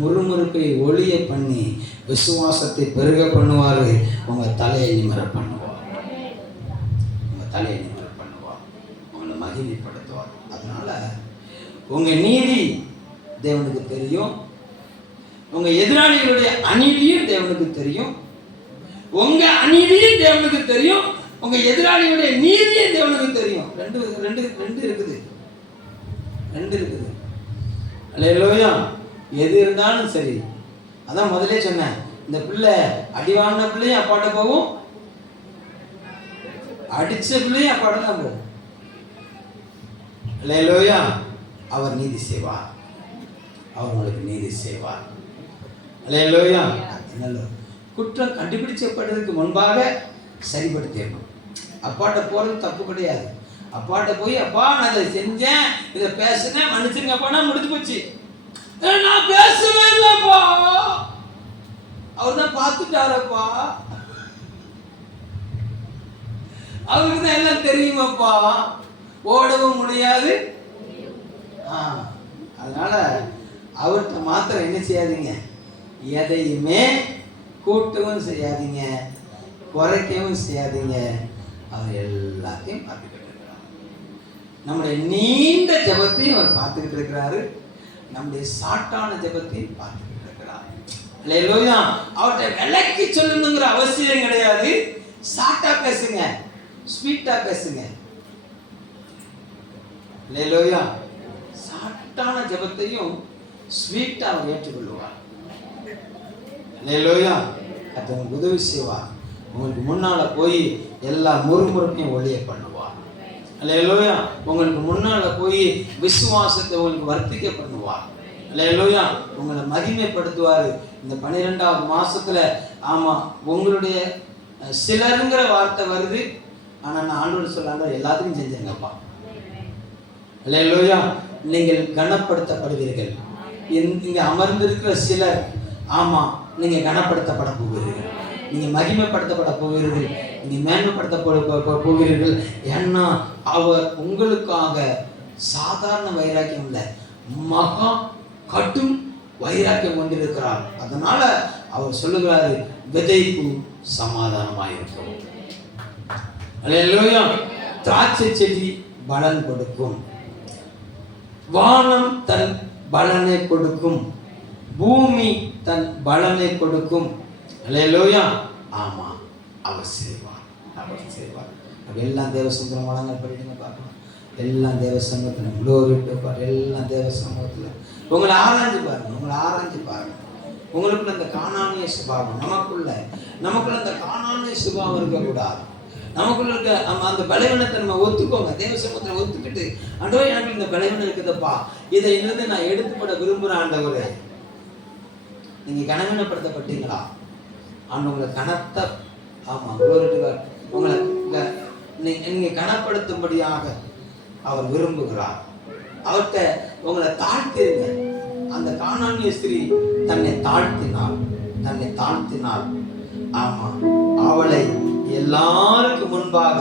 முறுமுறுப்பை ஒளிய பண்ணி விசுவாசத்தை பெருக பண்ணுவாரு. உங்க தலையை நிமிர பண்ணுவார், உங்களை மகிமைப்படுத்துவார். அதனால உங்க நீதி தேவனுக்கு தெரியும், உங்க எதிராளிகளுடைய அநீதியும் தேவனுக்கு தெரியும், உங்க அநீதியும் தேவனுக்கு தெரியும், உங்க எதிராளியுடைய நீதியும் தேவனுக்கு தெரியும். ரெண்டு இருக்குது. அல்லேலூயா. எது இருந்தாலும் சரி. அதான் முதலே சொன்னேன், இந்த பிள்ளை அடி வாங்கின பிள்ளையும் அப்பாட்ட போகும், அடிச்ச பிள்ளையும் அப்பாட்ட தான் போகும். அல்லேலூயா. அவர் நீதி செய்வார், அவர் உங்களுக்கு நீதி செய்வார். அல்லேலூயா. குற்றம் கண்டுபிடிச்சப்படுறதுக்கு முன்பாக சரிப்படுத்திடணும். அப்பாட்ட போறது தப்பு கிடையாது. அப்பாட்ட போய் அப்பா நான் இதை செஞ்சேன், இதை பேசுனேன், மன்னிச்சிருங்க அப்பா, நான் முடிஞ்சு போச்சு. நான் பேசவே இல்லப்பா, அவர் தான் பார்த்துட்டாரப்பா, அவருக்கு தான் எல்லாம் தெரியுமாப்பா, ஓடவும் முடியாது. அதனால அவர்கிட்ட மாத்திரம் என்ன செய்யாதீங்க, எதையுமே கூட்டவும் செய்யாதீங்க, குறைக்கவும் செய்யாதீங்க. அவர் எல்லாத்தையும் பார்த்துக்கிட்டு இருக்கிறார். நம்முடைய நீண்ட ஜெபத்தையும் அவர் பார்த்துக்கிட்டு இருக்கிறாரு, நம்முடைய சாட்டான ஜெபத்தையும் பார்த்துக்கிட்டு இருக்கிறார். அல்லேலூயா. அவர்கிட்ட விலைக்கு சொல்லணுங்கிற அவசியம் கிடையாது. சாட்டா பேசுங்க, ஸ்வீட்டா பேசுங்க. அல்லேலூயா. சாட்டான ஜெபத்தையும் ஸ்வீட்டா அவர் ஏற்றுக்கொள்வார். அல்லேலூயா. அது உங்களுக்கு உதவி செய்வார். உங்களுக்கு முன்னால போய் எல்லா முறுமுறுப்பையும் ஒளிய பண்ணுவார். அல்லேலூயா. உங்களுக்கு முன்னால போய் விசுவாசத்தை உங்களுக்கு வர்த்திக்க பண்ணுவார். அல்லேலூயா. உங்களை மகிமைப்படுத்துவார். இந்த 12வது மாசத்துல உங்களுடைய சிலருங்கிற வார்த்தை வருது. ஆனா நான் ஆண்டவர் சொல்லாத எல்லாத்தையும் செஞ்சிருங்கப்பா. அல்லேலூயா. நீங்கள் கனப்படுத்தப்படுவீர்கள். இங்க அமர்ந்திருக்கிற சிலர் நீங்க கனப்படுத்தப்பட போகிறீர்கள், நீங்க மகிமைப்படுத்தப்பட போகிறீர்கள், நீங்க மேன்மைப்படுத்த போகிறீர்கள். ஏன்னா அவர் உங்களுக்காக சாதாரண வைராக்கியம் இல்லை, மகா கடும் வைராக்கியம் கொண்டிருக்கிறார். அதனால அவர் சொல்லுகிறாரு, விதைப்பு சமாதானமாயிருக்கும். அல்லேலூயா. திராட்சை செடி பலன் கொடுக்கும், வானம் தன் பலனை கொடுக்கும், பூமி தன் பலனை கொடுக்கும். அல்லேலூயா. ஆமா, அவர் செய்வார், அவர் செய்வார். அப்ப எல்லாம் தேவ சமூகத்தில் வளங்கள் படிடுங்க பார்க்கலாம். எல்லாம் தேவ சமூகத்தில் குளோரிட்டு பாரு. எல்லாம் தேவ சமூகத்தில் உங்களை ஆராய்ஞ்சு பாருங்க, உங்களை ஆராய்ஞ்சு பாருங்க. உங்களுக்குள்ள அந்த காணானிய சுபாவம், நமக்குள்ள அந்த காணானிய சுபாவம் இருக்கக்கூடாது. நமக்குள்ள இருக்க அந்த பலவீனத்தை நம்ம ஒத்துக்கோங்க. தேவ சமூகத்தில் ஒத்துக்கிட்டு, ஆண்டவரே எனக்கு இந்த பலவீனம் இருக்குதுப்பா, இதை இருந்து நான் எடுத்துப்பட விரும்புகிறேன் ஆண்டவரே. நீங்க கனவீனப்படுத்தப்பட்டீங்களா? ஆண்டு உங்களை கனத்த உங்களை நீங்க கனப்படுத்தும்படியாக அவர் விரும்புகிறார். அவர்கிட்ட உங்களை தாழ்த்திருங்க. அந்த கானானிய ஸ்திரீ தன்னை தாழ்த்தினாள். ஆமா, அவளை எல்லாருக்கும் முன்பாக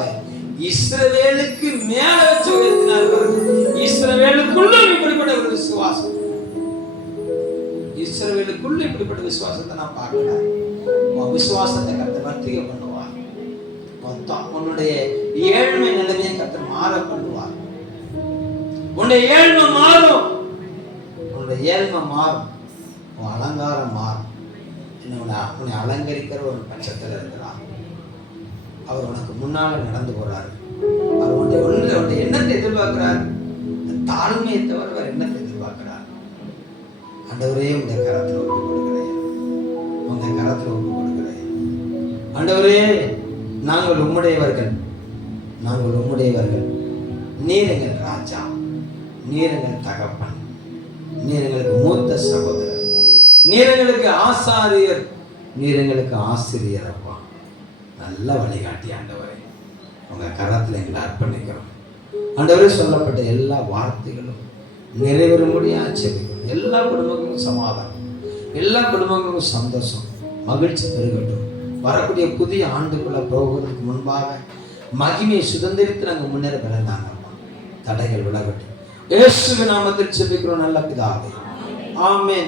இஸ்ரவேலுக்கு மேல வச்சு உயர்த்தினார்கள். இஸ்ரவேலுக்குள்ள இப்படிப்பட்ட ஒரு விசுவாசம், இஸ்ரவேலுக்குள்ள இப்படிப்பட்ட விசுவாசத்தை நான் பார்க்கிறேன். விசுவாசத்தை கர்த்தர் வர்த்திக்க பண்ணுவார். உன்னுடைய ஏழ்மை நிலைமையை கர்த்தர் மாற பண்ணுவார். உன்னுடைய ஏழ்மை மாறும், உன் அலங்காரம் மாறும். உன்னை அலங்கரிக்கிற ஒரு பட்சத்தில் இருக்கிறார். அவர் உனக்கு முன்னால நடந்து போறாரு. அவர் உன்னுடைய எண்ணத்தை எதிர்பார்க்கிறார். தாழ்மையை தவிர வேற எண்ணத்தை எதிர்பார்க்கிறார். ஆண்டவரே, உங்களுடைய கரத்தில் ஒப்பு கொடுக்கிறேன், உங்களுடைய கரத்தில் ஒப்பு கொடுக்கிறேன். ஆண்டவரே, நாங்கள் உம்முடையவர்கள். நீர் எங்கள் ராஜா, நீர் எங்கள் தகப்பன், நீர் எங்களுக்கு மூத்த சகோதரர், நீர் எங்களுக்கு ஆசாரியர், நீர் எங்களுக்கு ஆசிரியர். அப்பா, நல்ல வழிகாட்டி ஆண்டவரே, உங்க கரத்தில் எங்களை அர்ப்பணிக்கிறோம். ஆண்டவரே, சொல்லப்பட்ட எல்லா வார்த்தைகளும் நிறைவேறும்படியா ஜெபிக்கிறோம். எல்லா குடும்பங்களுக்கும் சமாதானம், எல்லா குடும்பங்களுக்கும் சந்தோஷம், மகிழ்ச்சி பெருகட்டும். வரக்கூடிய புதிய ஆண்டுக்குள்ள போகிறதுக்கு முன்பாக மகிமையை சுதந்திரித்து நாங்கள் முன்னேற பிறந்தாங்க. தடைகள் விலகட்டும். இயேசுவின் நாமத்தில் ஜெபிக்கிறோம் நல்ல பிதாவே, ஆமென்.